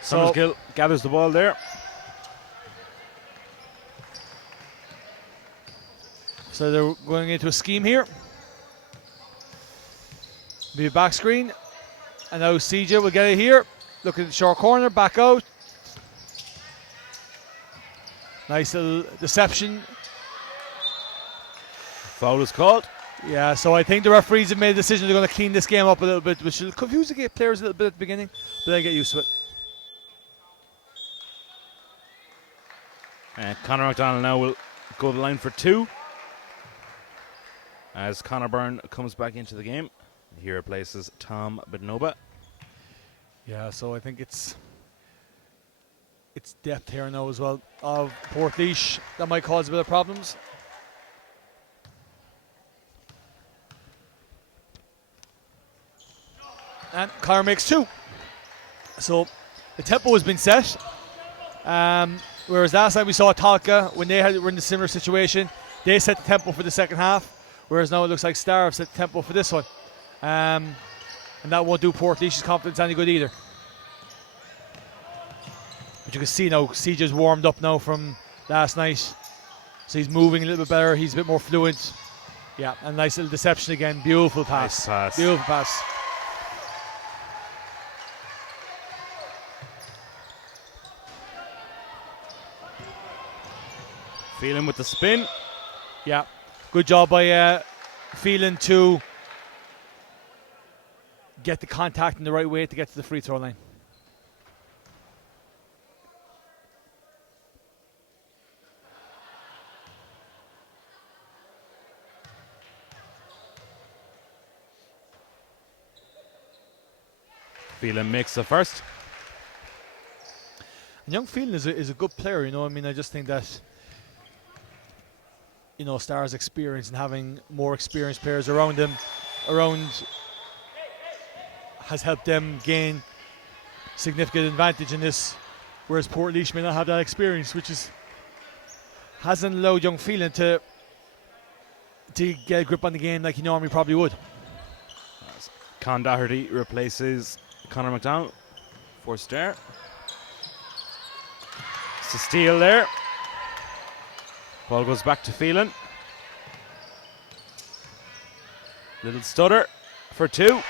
Summersgill gathers the ball there. So they're going into a scheme here. Be a back screen. And now CJ will get it here. Look at the short corner, back out. Nice little deception. Foul is called. Yeah, so I think the referees have made a decision they're going to clean this game up a little bit, which will confuse the players a little bit at the beginning, but they get used to it. And Conor McDonald now will go to the line for 2. As Conor Byrne comes back into the game. He replaces Tom Bednoba. Yeah, so I think it's depth here now as well of Portlaoise that might cause a bit of problems. And Conor makes 2. So the tempo has been set. Whereas last time we saw Talca, when they were in a similar situation, they set the tempo for the second half. Whereas now it looks like Star have set the tempo for this one. And that won't do Portlaoise's confidence any good either. But you can see now, CJ's warmed up now from last night. So he's moving a little bit better. He's a bit more fluid. Yeah, and nice little deception again. Beautiful pass. Nice pass. Beautiful pass. Phelan with the spin. Yeah, good job by Phelan to get the contact in the right way to get to the free throw line. Phelan makes the first. And young Phelan is a good player, you know. I mean, I just think that, you know, Star's experience and having more experienced players around him, has helped them gain significant advantage in this, whereas Portlaoise may not have that experience, which hasn't allowed young Phelan to get a grip on the game like he normally probably would. Con Doherty replaces Conor McDonald for Star. It's a steal there. Ball goes back to Phelan. Little stutter for 2.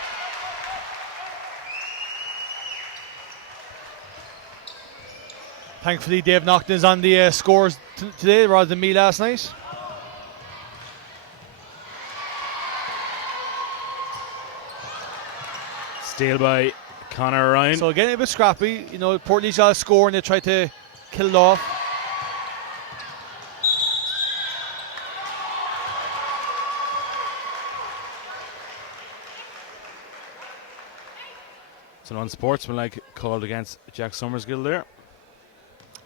Thankfully, Dave Naughton is on the scores today rather than me last night. Steal by Conor Ryan. So again, a bit scrappy. You know, Portlaoise got a score and they tried to kill it off. It's an unsportsmanlike called against Jack Summersgill there.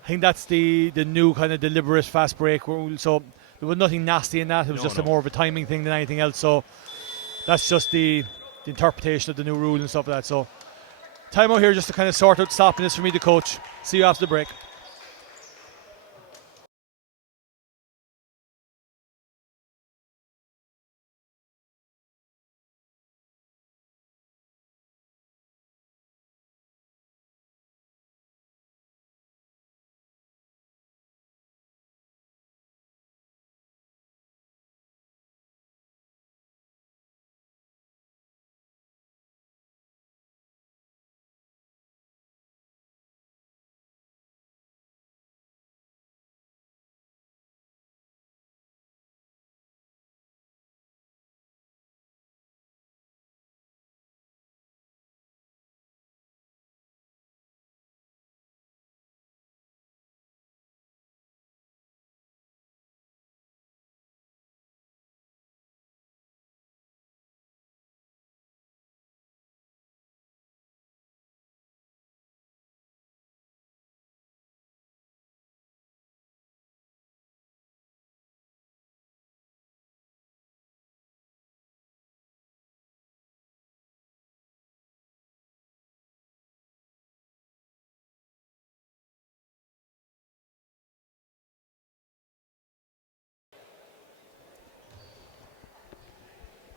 I think that's the new kind of deliberate fast break rule. So there was nothing nasty in that. It was just more of a timing thing than anything else. So that's just the interpretation of the new rule and stuff like that. So time out here just to kind of sort out stopping this for me, the coach. See you after the break.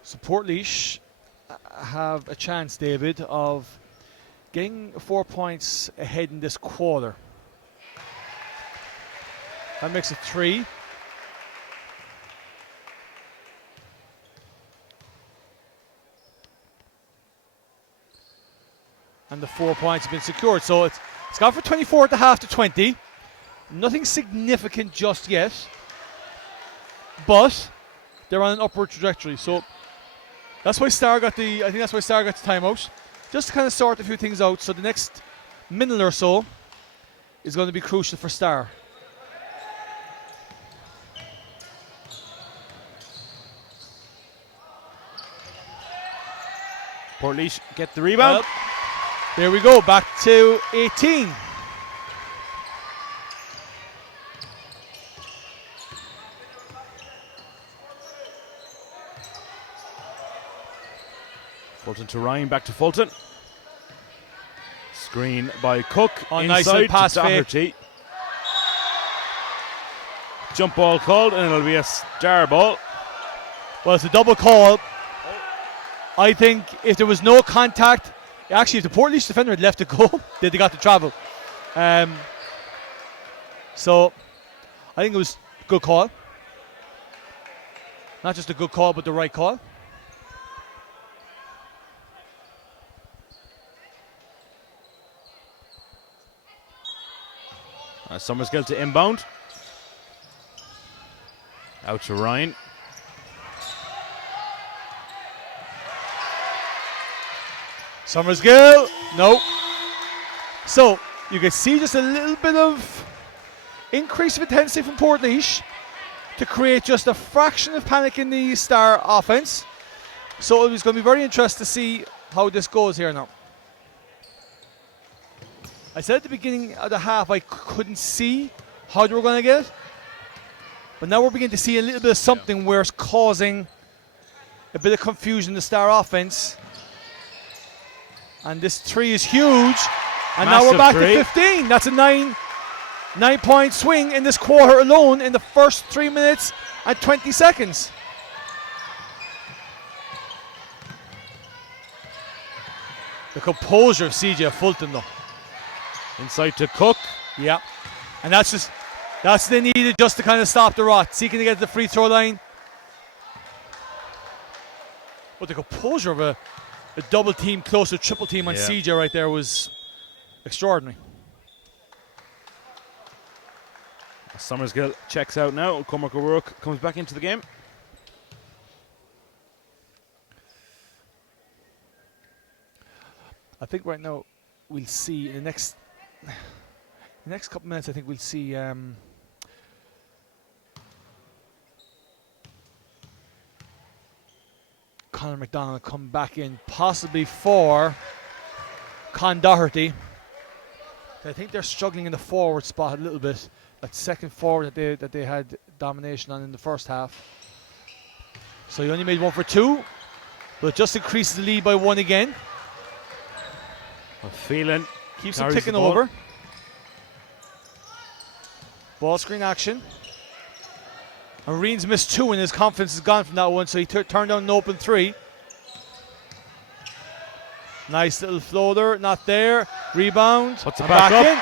So Portlaoise have a chance, David, of getting 4 points ahead in this quarter. That makes it 3. And the 4 points have been secured. So it's gone from 24 at the half to 20. Nothing significant just yet. But they're on an upward trajectory. So that's why Star got the timeout. Just to kind of sort a few things out. So the next minute or so is going to be crucial for Star. Portlaoise get the rebound. Well, there we go, back to 18. Fulton to Ryan, back to Fulton. Screen by Cook. Nice inside pass to Doherty. Jump ball called, and it'll be a Star ball. Well, it's a double call. I think if there was no contact, actually, if the Portlaoise defender had left it go, they got to travel. So I think it was a good call. Not just a good call, but the right call. Summerskill to inbound. Out to Ryan. Summerskill, no. So you can see just a little bit of increase of intensity from Portlaoise to create just a fraction of panic in the Star offense. So it was going to be very interesting to see how this goes here now. I said at the beginning of the half I couldn't see how they were going to get it. But now we're beginning to see a little bit of something where it's causing a bit of confusion in the Star offense. And this 3 is huge. And now we're back to 15. That's a 9-point swing in this quarter alone in the first 3 minutes and 20 seconds. The composure of CJ Fulton though. Inside to Cook. Yeah. And that's what they needed just to kind of stop the rot. Seeking to get to the free throw line. But the composure of a double team, close to triple team on CJ right there was extraordinary. Summerskill checks out now. Cormac O'Rourke comes back into the game. I think right now we'll see in the next couple of minutes, I think we'll see Conor McDonald come back in, possibly for Con Doherty. I think they're struggling in the forward spot a little bit. That second forward that they had domination on in the first half. So he only made 1 for 2, but it just increases the lead by 1 again. Phelan keeps it ticking over. Ball screen action. And Reen's missed 2 and his confidence is gone from that one, so he turned down an open 3. Nice little floater, not there. Rebound. Puts it back up. In.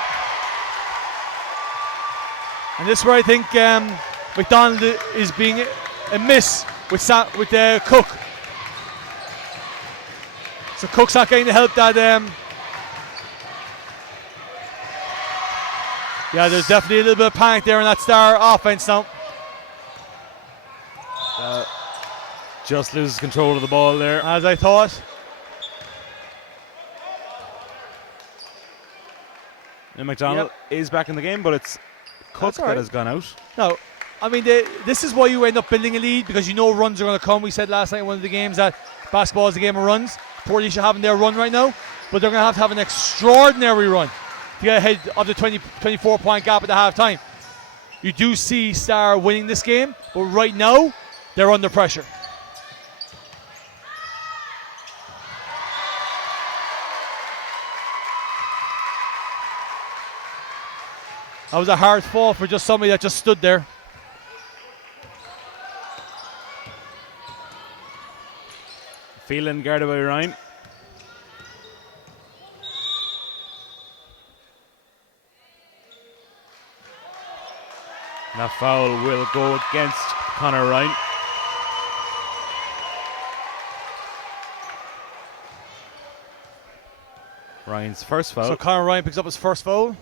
And this is where I think McDonald is being a miss with Cook. So Cook's not getting the help that. Yeah, there's definitely a little bit of panic there in that Star offense now. Just loses control of the ball there. As I thought. And McDonald is back in the game, but it's Cook that has gone out. No, I mean, this is why you end up building a lead, because you know runs are going to come. We said last night in one of the games that basketball is a game of runs. Portlaoise are having their run right now, but they're going to have an extraordinary run to get ahead of the 24-point gap at the halftime. You do see Star winning this game, but right now, they're under pressure. That was a hard fall for just somebody that just stood there. Phelan guarded by Ryan. That foul will go against Conor Ryan. Ryan's first foul. So Conor Ryan picks up his first foul.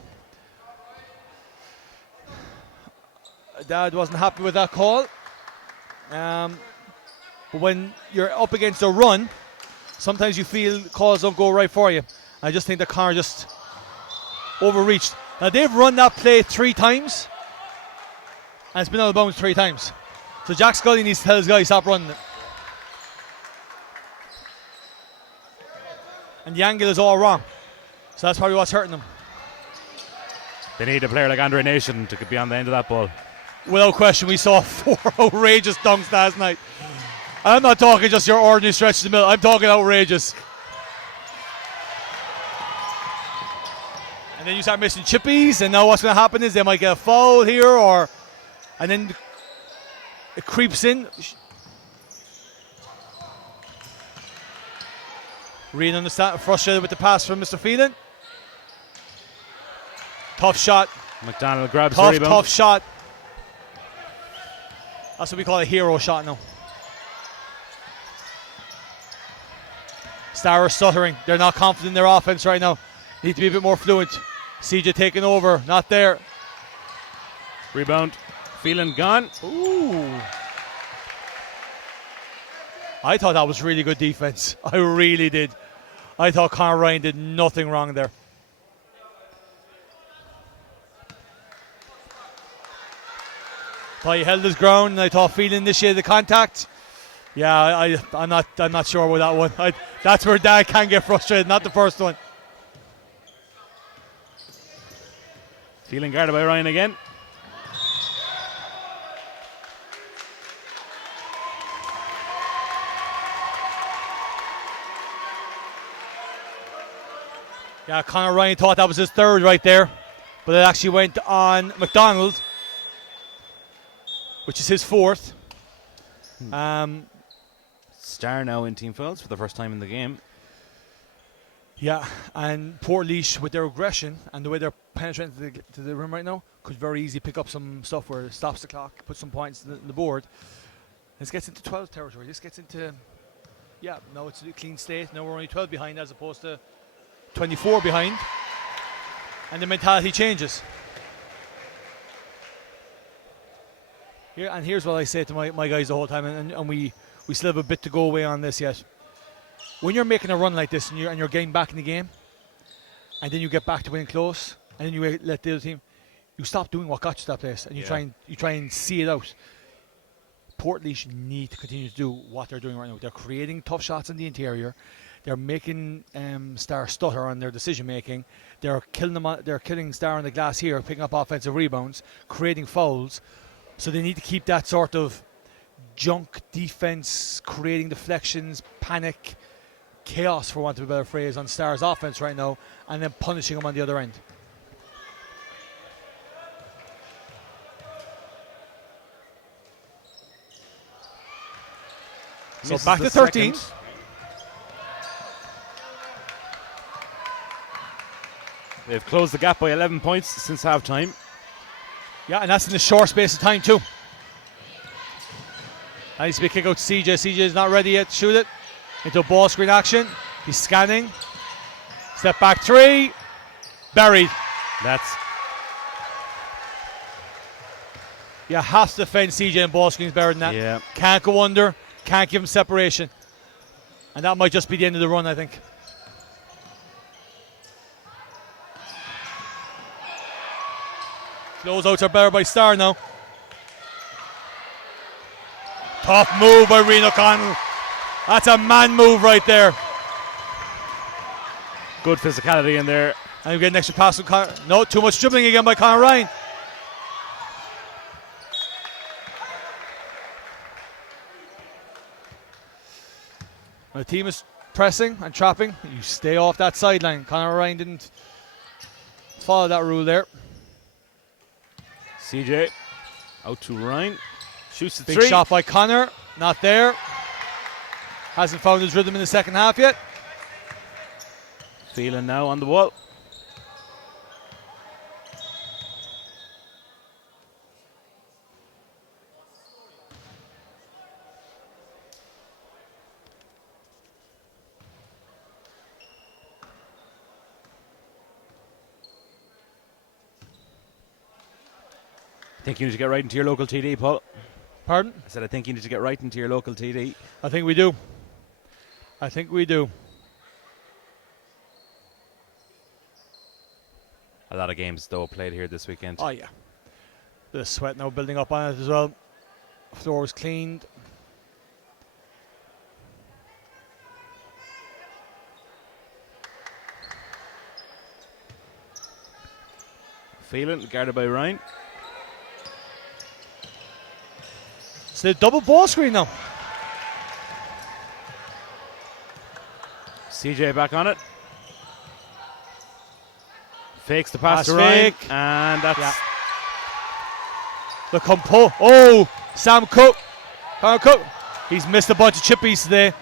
Dad wasn't happy with that call. But when you're up against a run, sometimes you feel calls don't go right for you. I just think that Conor just overreached. Now they've run that play 3 times, and it's been out of bounds 3 times. So Jack Scully needs to tell his guy stop running it. And the angle is all wrong. So that's probably what's hurting them. They need a player like Andre Nation to be on the end of that ball. Without question, we saw 4 outrageous dunks last night. I'm not talking just your ordinary stretch in the middle. I'm talking outrageous. And then you start missing chippies, and now what's going to happen is they might get a foul here, and then it creeps in. Reed frustrated with the pass from Mr. Phelan. Tough shot. McDonald grabs the rebound. Tough shot. That's what we call a hero shot now. Star stuttering. They're not confident in their offense right now. Need to be a bit more fluent. CJ taking over. Not there. Rebound. Phelan gone. Ooh. I thought that was really good defense. I really did. I thought Conor Ryan did nothing wrong there. Thought he held his ground, and I thought Phelan initiated the contact. Yeah, I'm not sure about that one. That's where Dad can get frustrated, not the first one. Phelan guarded by Ryan again. Yeah, Conor Ryan thought that was his third right there, but it actually went on McDonald, which is his fourth. Star now in team fouls for the first time in the game. Yeah, and Portlaoise, with their aggression and the way they're penetrating to the rim right now, could very easily pick up some stuff where it stops the clock, put some points on the board. This gets into 12 territory. This gets into, now it's a clean slate. Now we're only 12 behind as opposed to 24 behind. And the mentality changes. Here, and here's what I say to my guys the whole time, and we still have a bit to go away on this yet. When you're making a run like this and you're getting back in the game, and then you get back to winning close, and then you let the other team, you stop doing what got you to that place, and you try and see it out. Portlaoise need to continue to do what they're doing right now. They're creating tough shots in the interior. They're making Star stutter on their decision making. They're killing Star on the glass here, picking up offensive rebounds, creating fouls. So they need to keep that sort of junk defense, creating deflections, panic, chaos, for want of a better phrase, on Star's offense right now, and then punishing them on the other end. So back to 13. Second. They've closed the gap by 11 points since halftime. Yeah, and that's in a short space of time too. That needs to be a kick out to CJ. CJ is not ready yet to shoot it. Into a ball screen action. He's scanning. Step back 3. Buried. You have to defend CJ and ball screens better than that. Yeah. Can't go under. Can't give him separation. And that might just be the end of the run, I think. Closeouts are better by Star now. Tough move by Rian O'Connell. That's a man move right there. Good physicality in there. And we get an extra pass from Conor. No, too much dribbling again by Conor Ryan. The team is pressing and trapping. You stay off that sideline. Conor Ryan didn't follow that rule there. CJ out to Ryan. Shoots the Big three. shot by Conor. Not there. Hasn't found his rhythm in the second half yet. Phelan now on the wall. I think you need to get right into your local TD, Paul. Pardon? I said I think you need to get right into your local TD. I think we do. I think we do. A lot of games, though, played here this weekend. Oh, yeah. The sweat now building up on it as well. Floor was cleaned. Phelan, guarded by Ryan. It's the double ball screen now. CJ back on it. Fakes the pass Pass to Ryan. fake. And that's... Yeah. The compo. Oh, Sam Cook. Cook. He's missed a bunch of chippies today.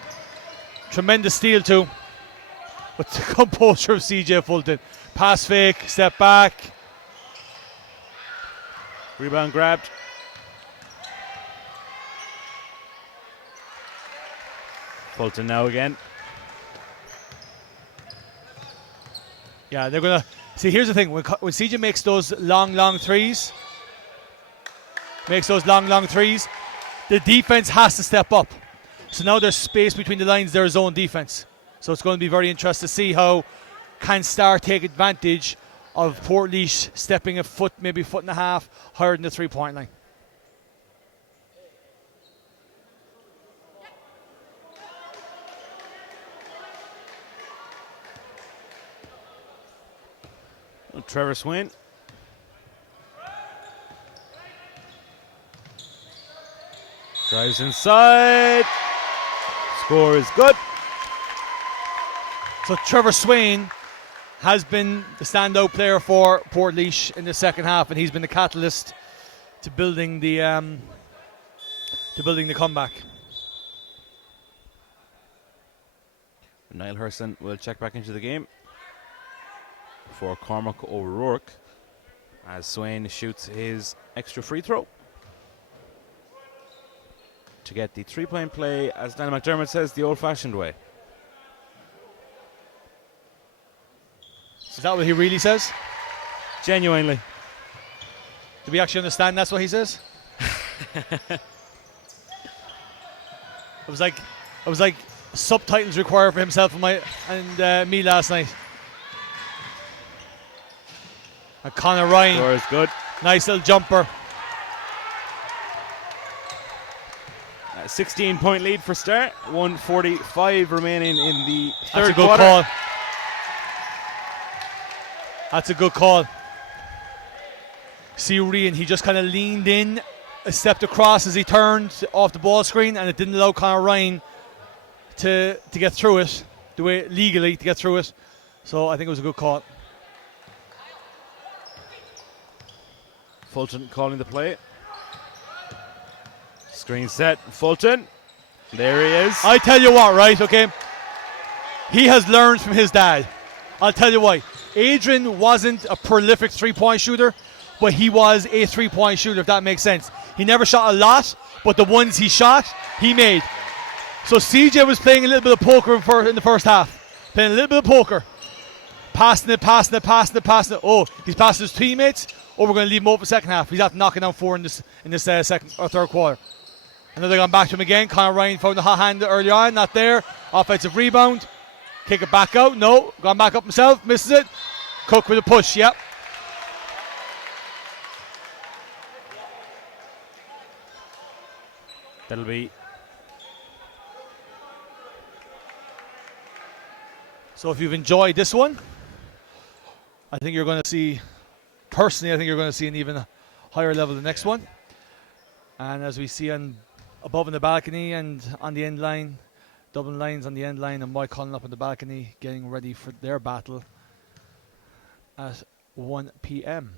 Tremendous steal too. But the composure of CJ Fulton. Pass fake, step back. Rebound grabbed. Fulton now again. Yeah, they're going to... See, here's the thing. When CJ makes those long threes, the defense has to step up. So now there's space between the lines, their zone defense. So it's going to be very interesting to see how can Star take advantage of Portlaoise stepping a foot, maybe foot and a half higher than the 3-point line. Trevor Swain. Drives inside. Score is good. So Trevor Swain has been the standout player for Portlaoise in the second half, and he's been the catalyst to building the comeback. Niall Hurson will check back into the game for Cormac O'Rourke as Swain shoots his extra free throw to get the 3-point play, as Danny McDermott says, the old-fashioned way. Is that what he really says? Genuinely. Do we actually understand that's what he says? It was like subtitles required for himself and me last night. And Conor Ryan. Score is good. Nice little jumper. 16-point lead for Star. 1:45 remaining in the third That's a good quarter. call. That's a good call. See Ryan, he just kind of leaned in, stepped across as he turned off the ball screen, and it didn't allow Conor Ryan to get through it, the way legally to get through it. So I think it was a good call. Fulton calling the play. Screen set. Fulton. There he is. I tell you what, right, okay? He has learned from his dad. I'll tell you why. Adrian wasn't a prolific three-point shooter, but he was a three-point shooter, if that makes sense. He never shot a lot, but the ones he shot, he made. So CJ was playing a little bit of poker in the first half. Playing a little bit of poker. Passing it. Oh, he's passing his teammates. Oh, we're going to leave him open second half. He's after knocking down 4 in this second or third quarter. And then they're going back to him again. Conor Ryan found the hot hand early on, not there. Offensive rebound. Kick it back out. No, gone back up himself. Misses it. Cook with a push. Yep. That'll be. So if you've enjoyed this one, I think you're going to see, personally, I think you're going to see an even higher level the next one. And as we see above in the balcony and on the end line, Dublin Lions on the end line and Mike Cullen up on the balcony getting ready for their battle at 1 p.m.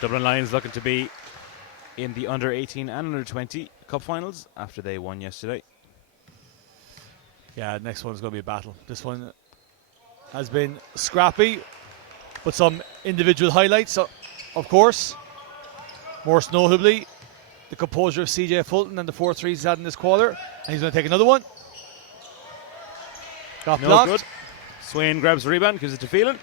Dublin Lions looking to be in the under 18 and under 20 cup finals after they won yesterday. Yeah, next one's going to be a battle. This one has been scrappy, but some individual highlights, of course. Most notably, the composure of CJ Fulton and the 4-3s he's had in this quarter. And he's going to take another one. Got No blocked. good. Swain grabs the rebound, gives it to Phelan.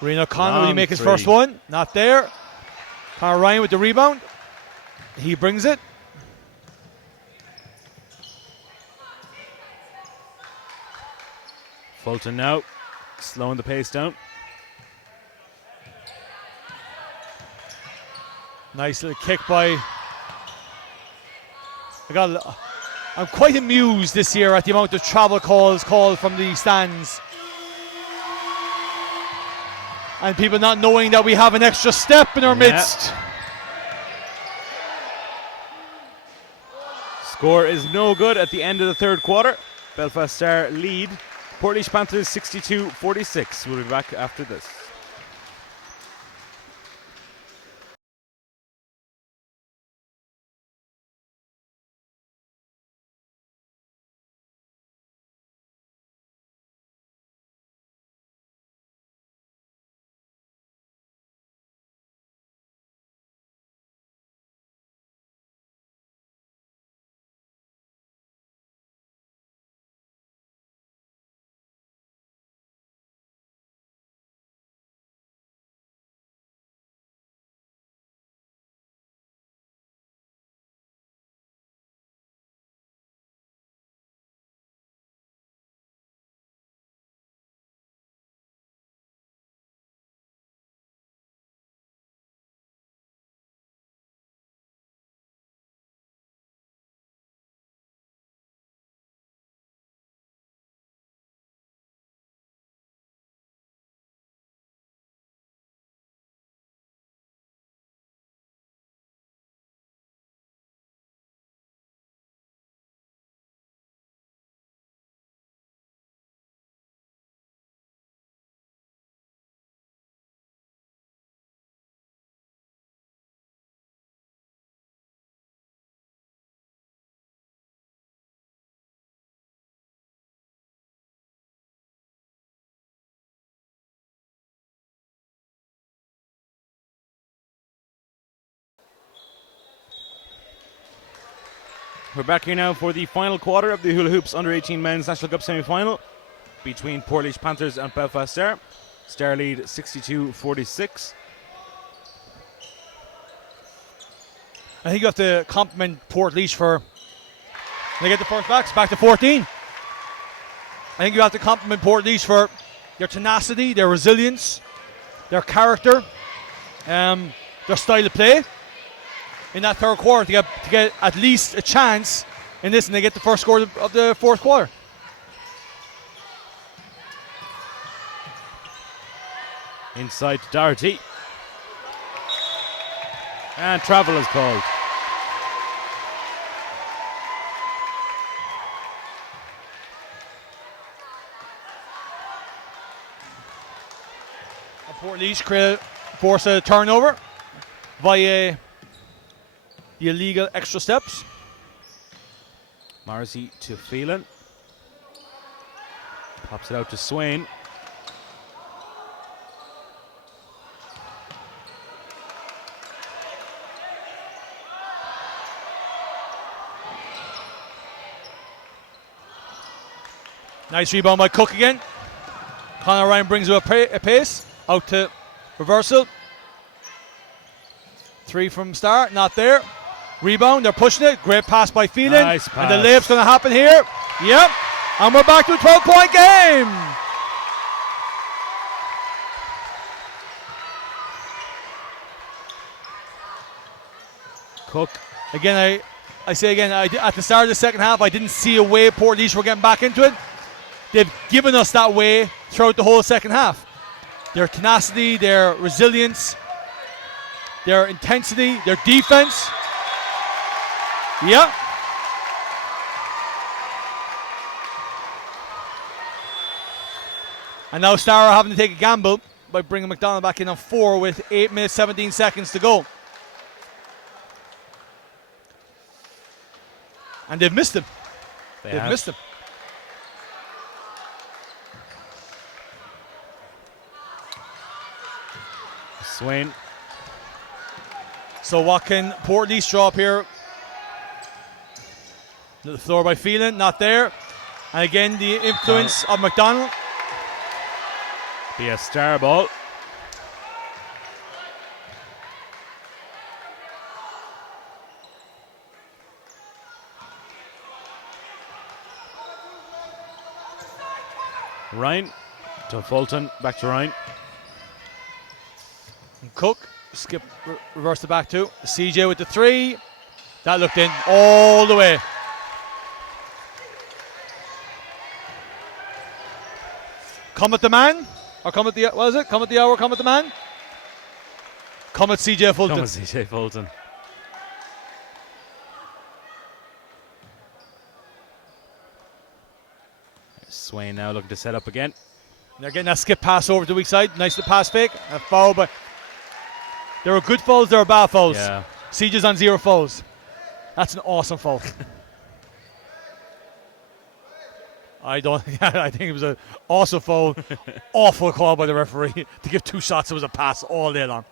Reno Connor, will he Long make his three. first one? Not there. Connor Ryan with the rebound. He brings it. Fulton now, slowing the pace down. Nice little kick by. I'm quite amused this year at the amount of travel calls called from the stands. And people not knowing that we have an extra step in our midst. Score is no good at the end of the third quarter. Belfast Star lead. Portlaoise Panthers 62-46. We'll be back after this. We're back here now for the final quarter of the Hula Hoops Under-18 Men's National Cup semi-final between Portlaoise Panthers and Belfast Star. Star lead 62-46. I think you have to compliment Portlaoise for. They get the first back to 14. I think you have to compliment Portlaoise for their tenacity, their resilience, their character, their style of play in that third quarter to get at least a chance in this, and they get the first score of the fourth quarter. Inside to Doherty. And travel is called. Portlaoise force a turnover via the illegal extra steps. Morrissey to Phelan. Pops it out to Swain. Nice rebound by Cook again. Conor Ryan brings it a pace. Out to reversal. Three from start, not there. Rebound, they're pushing it. Great pass by Phelan. Nice pass. And the layup's going to happen here. Yep. And we're back to a 12-point game. Cook. Again, I say again, at the start of the second half, I didn't see a way Portlaoise were getting back into it. They've given us that way throughout the whole second half. Their tenacity, their resilience, their intensity, their defense. Yeah. And now Star are having to take a gamble by bringing McDonald back in on 4 with 8 minutes 17 seconds to go. And they've missed him. They've missed him. Swain. So what can Portlaoise draw up here? The floor by Phelan, not there. And again, the influence of McDonald. Be a star ball. Ryan to Fulton, back to Ryan. And Cook, skip, reverse it back to CJ with the 3. That looked in all the way. Come at the man, or come at the, what is it? Come at the hour, come at the man. Come at CJ Fulton. Come at CJ Fulton. Swain now looking to set up again. They're getting that skip pass over to the weak side. Nice to pass fake. A foul, but there are good fouls, there are bad fouls. Yeah. Siege's on 0 fouls. That's an awesome foul. I think it was an awesome foul. Awful call by the referee to give 2 shots. It was a pass all day long.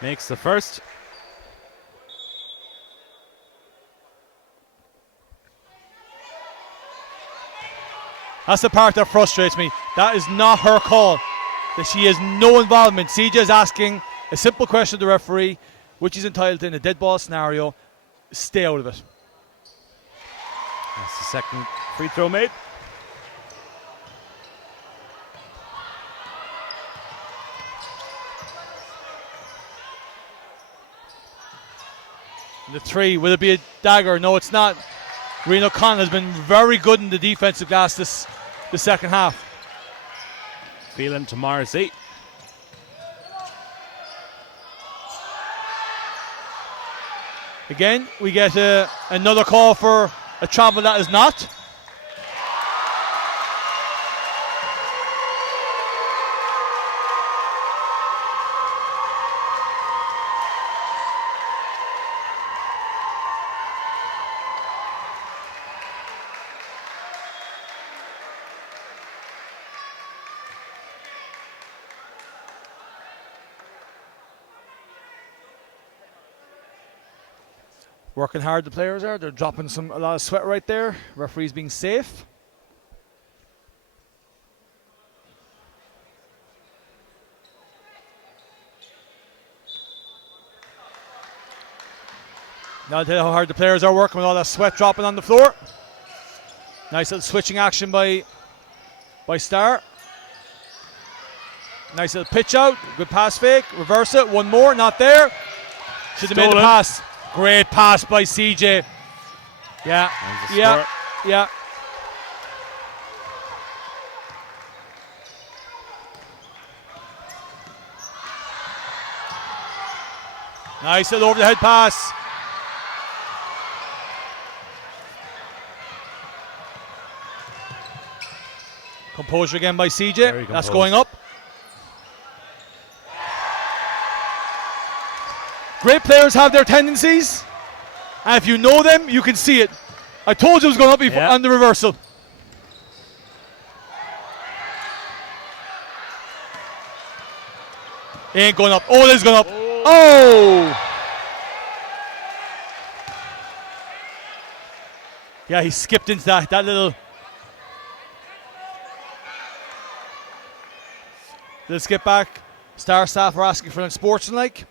Makes the first. That's the part that frustrates me. That is not her call. That she has no involvement. CJ is asking a simple question to the referee, which is entitled to in a dead ball scenario. Stay out of it. That's the second free throw made. The 3, will it be a dagger? No, it's not. Reno Conn has been very good in the defensive glass the second half. Phelan to Morrissey. Again, we get another call for a travel that is not. Working hard, the players are. They're dropping a lot of sweat right there. Referees being safe. Now I'll tell you how hard the players are working with all that sweat dropping on the floor. Nice little switching action by Starr. Nice little pitch out. Good pass fake. Reverse it. One more. Not there. Should have made the pass. Great pass by CJ. Yeah. Nice little over the head pass. Composure again by CJ. That's going up. Great players have their tendencies, and if you know them, you can see it. I told you it was going up before on the reversal. It ain't going up. Oh, it is going up. Oh! Yeah, he skipped into that little skip back. Star staff are asking for an unsportsmanlike.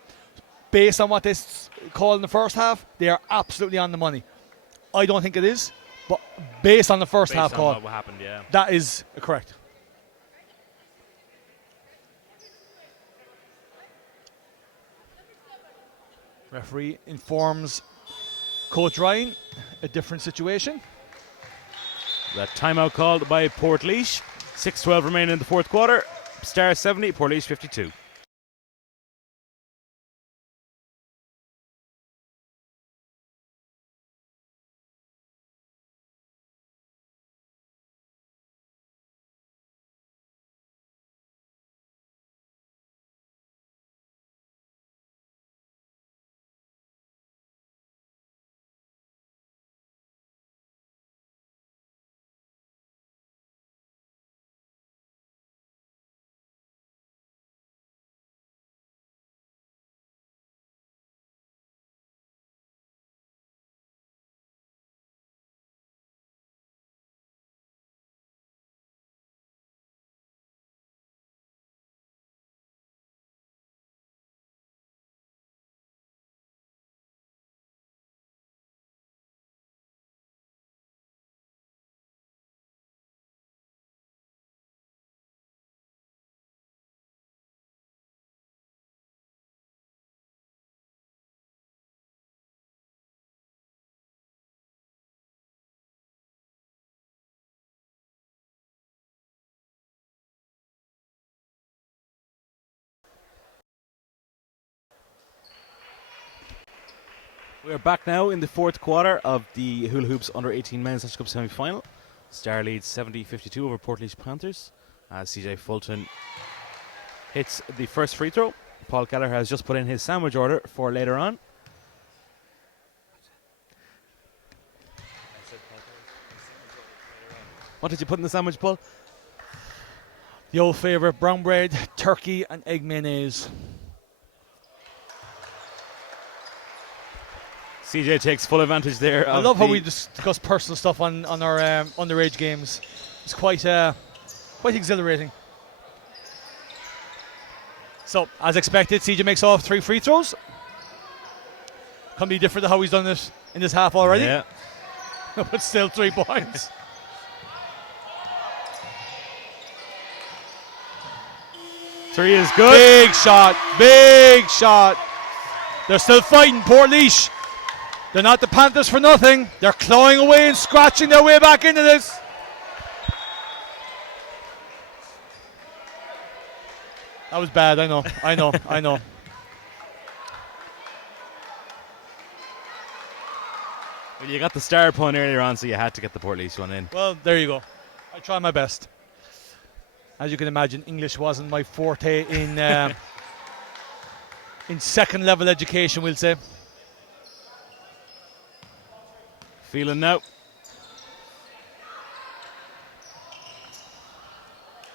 Based on what they called in the first half, they are absolutely on the money. I don't think it is, but based on the first half call, what happened, that is correct. Referee informs Coach Ryan a different situation. That timeout called by Portlaoise. 6:12 remaining in the fourth quarter. Star 70, Portlaoise 52. We are back now in the fourth quarter of the Hula Hoops Under-18 Men's National Cup semi-final. Star leads 70-52 over Portlaoise Panthers as CJ Fulton hits the first free throw. Paul Keller has just put in his sandwich order for later on. What did you put in the sandwich, Paul? The old favourite, brown bread, turkey and egg mayonnaise. CJ takes full advantage there. I love how we discuss personal stuff on our underage games. It's quite exhilarating. So, as expected, CJ makes off 3 free throws. Can be different to how he's done this in this half already. Yeah. But still 3 points. Three is good. Big shot. Big shot. They're still fighting Portlaoise. They're not the Panthers for nothing. They're clawing away and scratching their way back into this. That was bad, I know. Well, you got the star point earlier on, so you had to get the Portlaoise one in. Well, there you go. I tried my best. As you can imagine, English wasn't my forte in second level education, we'll say. Feeling now.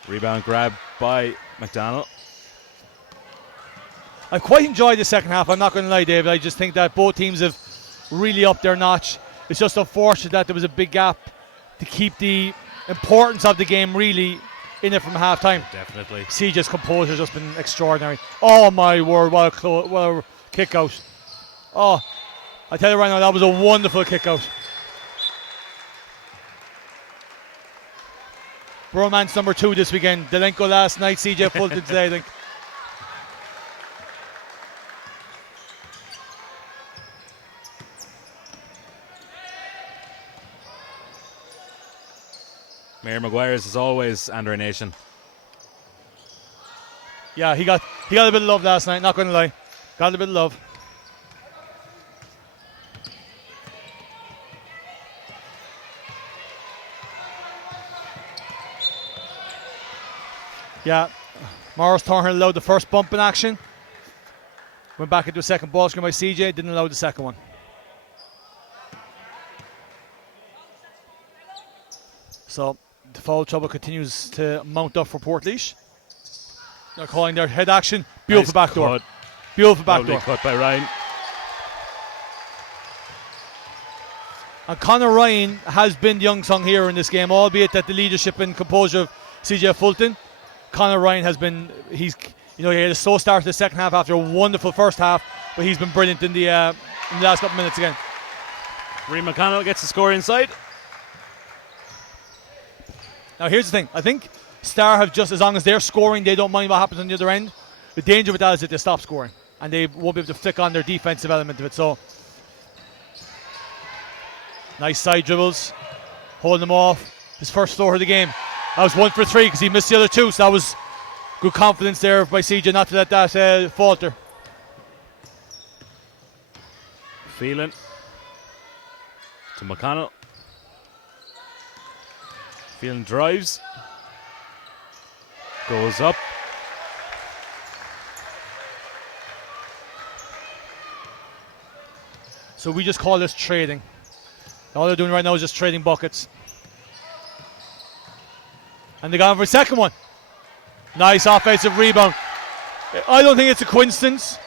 Rebound grab by McDonald. I quite enjoyed the second half, I'm not going to lie, David. I just think that both teams have really upped their notch. It's just unfortunate that there was a big gap to keep the importance of the game really in it from half-time. Definitely. CJ's composure has just been extraordinary. Oh my word, what a kick out. Oh, I tell you right now, that was a wonderful kick out. Bromance number 2 this weekend. Delenko last night, CJ Fulton today, I think. Mayor Maguire's is always under a nation. Yeah, he got a bit of love last night, not going to lie. Got a bit of love. Yeah, Morris Thornhill allowed the first bump in action. Went back into a second ball screen by CJ, didn't allow the second one. So the foul trouble continues to mount up for Portlaoise. They're calling their head action. Beautiful Nice backdoor. cut. Beautiful Lovely backdoor. cut by Ryan. And Conor Ryan has been the unsung hero in this game, albeit that the leadership and composure of CJ Fulton. Conor Ryan has been, he had a slow start to the second half after a wonderful first half, but he's been brilliant in the last couple minutes again. Reed McConnell gets the score inside. Now here's the thing, I think Star have just, as long as they're scoring, they don't mind what happens on the other end. The danger with that is that they stop scoring and they won't be able to flick on their defensive element of it. So nice side dribbles, holding them off. His first floor of the game. That was 1 for 3 because he missed the other 2, so that was good confidence there by CJ not to let that falter. Phelan to McConnell. Phelan drives. Goes up. So we just call this trading. All they're doing right now is just trading buckets. And they got him for a second one. Nice offensive rebound. I don't think it's a coincidence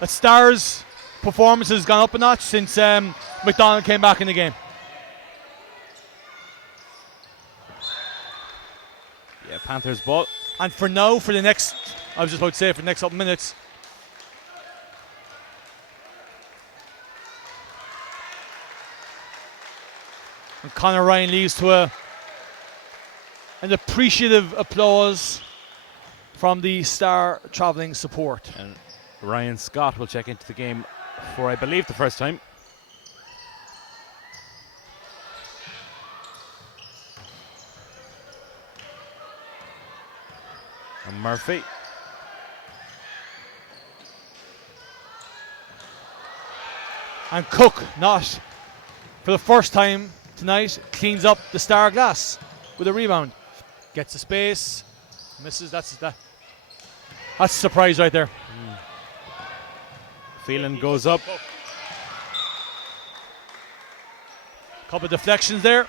that Star's performance has gone up a notch since McDonald came back in the game. Yeah, Panthers ball. And for now, for the next couple minutes, and Conor Ryan leads to an appreciative applause from the Star travelling support. And Ryan Scott will check into the game for, I believe, the first time. And Murphy. And Cook, not for the first time tonight, cleans up the Star glass with a rebound. Gets the space, misses. That's a surprise right there. Phelan goes up. Couple of deflections there.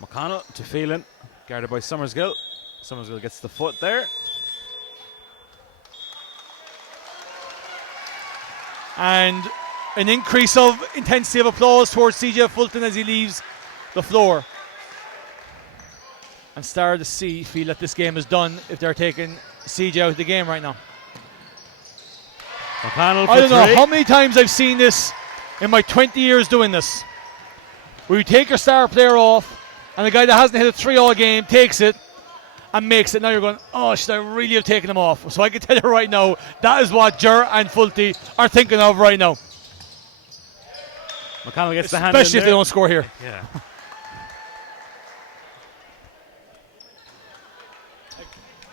McConnell to Phelan, guarded by Summersgill. Summersgill gets the foot there. And an increase of intensity of applause towards CJ Fulton as he leaves the floor. And Star to see feel that this game is done if they're taking CJ out of the game right now. McConnell for I don't know three. how many times I've seen this in my 20 years doing this. Where you take your star player off and the guy that hasn't hit a three all game takes it and makes it. Now you're going, oh, should I really have taken him off? So I can tell you right now, that is what Jer and Fulty are thinking of right now. McConnell gets the hand in Especially if they there. don't score here. Yeah.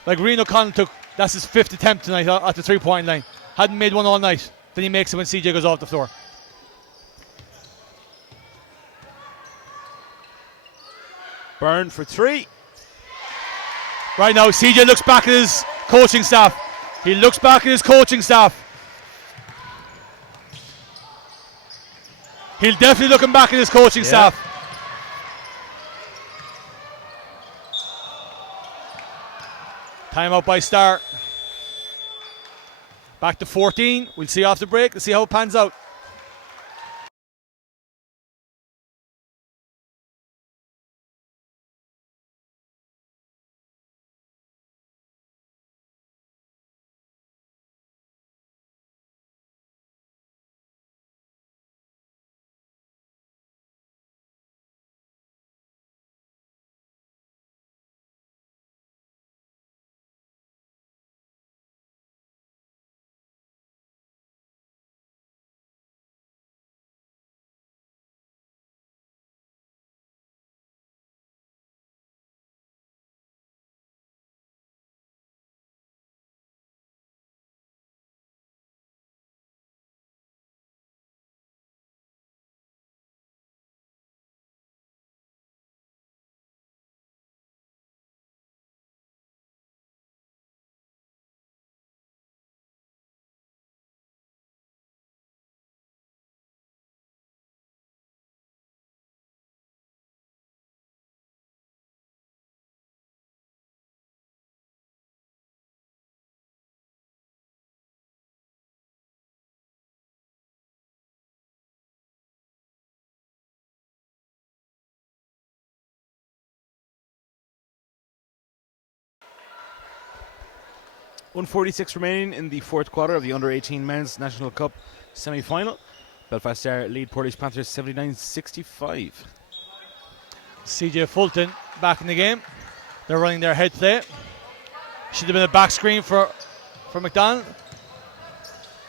Like Reno O'Connell took, that's his 5th attempt tonight at the 3-point line. Hadn't made one all night. Then he makes it when CJ goes off the floor. Byrne for three. Right now, CJ looks back at his coaching staff. He looks back at his coaching staff. He'll definitely looking back at his coaching staff. Timeout by Star. Back to 14. We'll see after break. Let's see how it pans out. .146 remaining in the fourth quarter of the Under-18 Men's National Cup semi-final. Belfast Star lead Portlaoise Panthers 79-65. CJ Fulton back in the game. They're running their head play. Should have been a back screen for McDonald.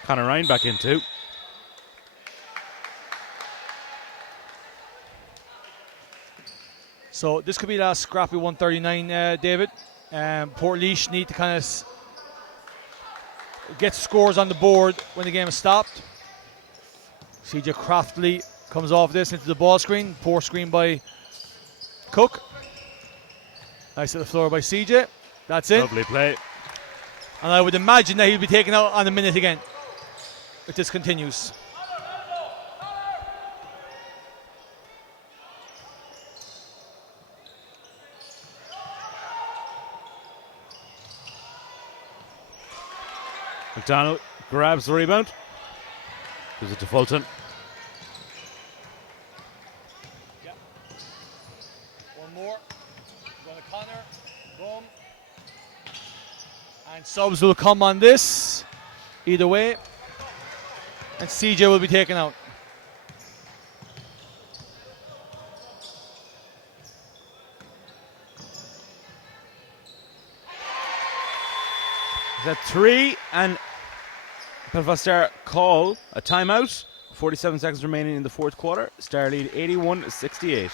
Conor Ryan back in too. So this could be that scrappy 139, David. Portlaoise need to kind of get scores on the board when the game is stopped. CJ craftily comes off this into the ball screen. Poor screen by Cook. Nice at the floor by CJ. That's it. Lovely play. And I would imagine that he'll be taken out on a minute again if this continues. McDonald grabs the rebound. Gives it to Fulton. One more. Going to Connor. Boom. And subs will come on this. Either way. And CJ will be taken out. Is that three? And Belfast Star call a timeout. 47 seconds remaining in the fourth quarter. Star lead 81-68.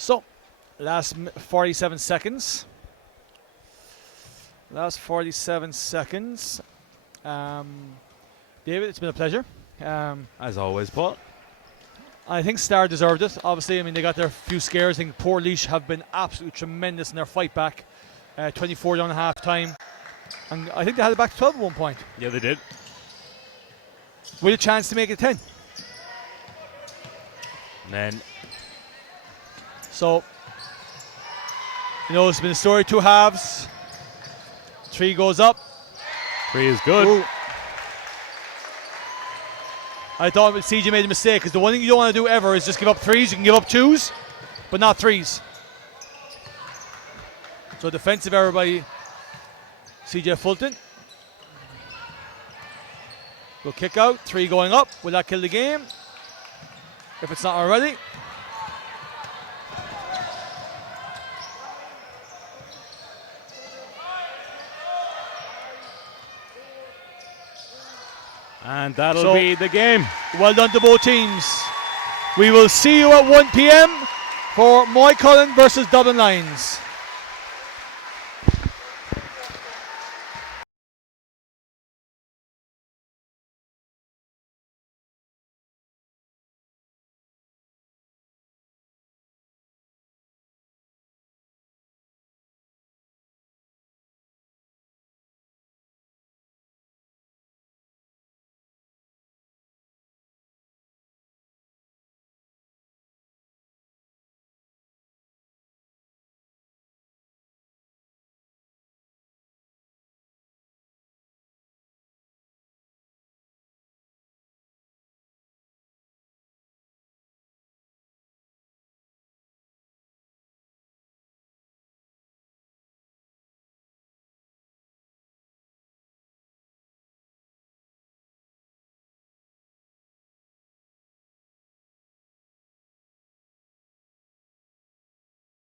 So, last 47 seconds. Last 47 seconds. David, it's been a pleasure. As always, Paul. I think Star deserved it. Obviously, I mean, they got their few scares. I think Portlaoise have been absolutely tremendous in their fight back. 24 down at half time. And I think they had it back to 12 at one point. Yeah, they did. With a chance to make it 10. And then So, it's been a story, 2 halves. 3 goes up. 3 is good. Ooh. I thought CJ made a mistake because the one thing you don't want to do ever is just give up 3s. You can give up 2s, but not 3s. So defensive error by CJ Fulton. We'll kick out. 3 going up. Will that kill the game? If it's not already. And that'll be the game. Well done to both teams. We will see you at 1 p.m. for Moy Cullen versus Dublin Lions.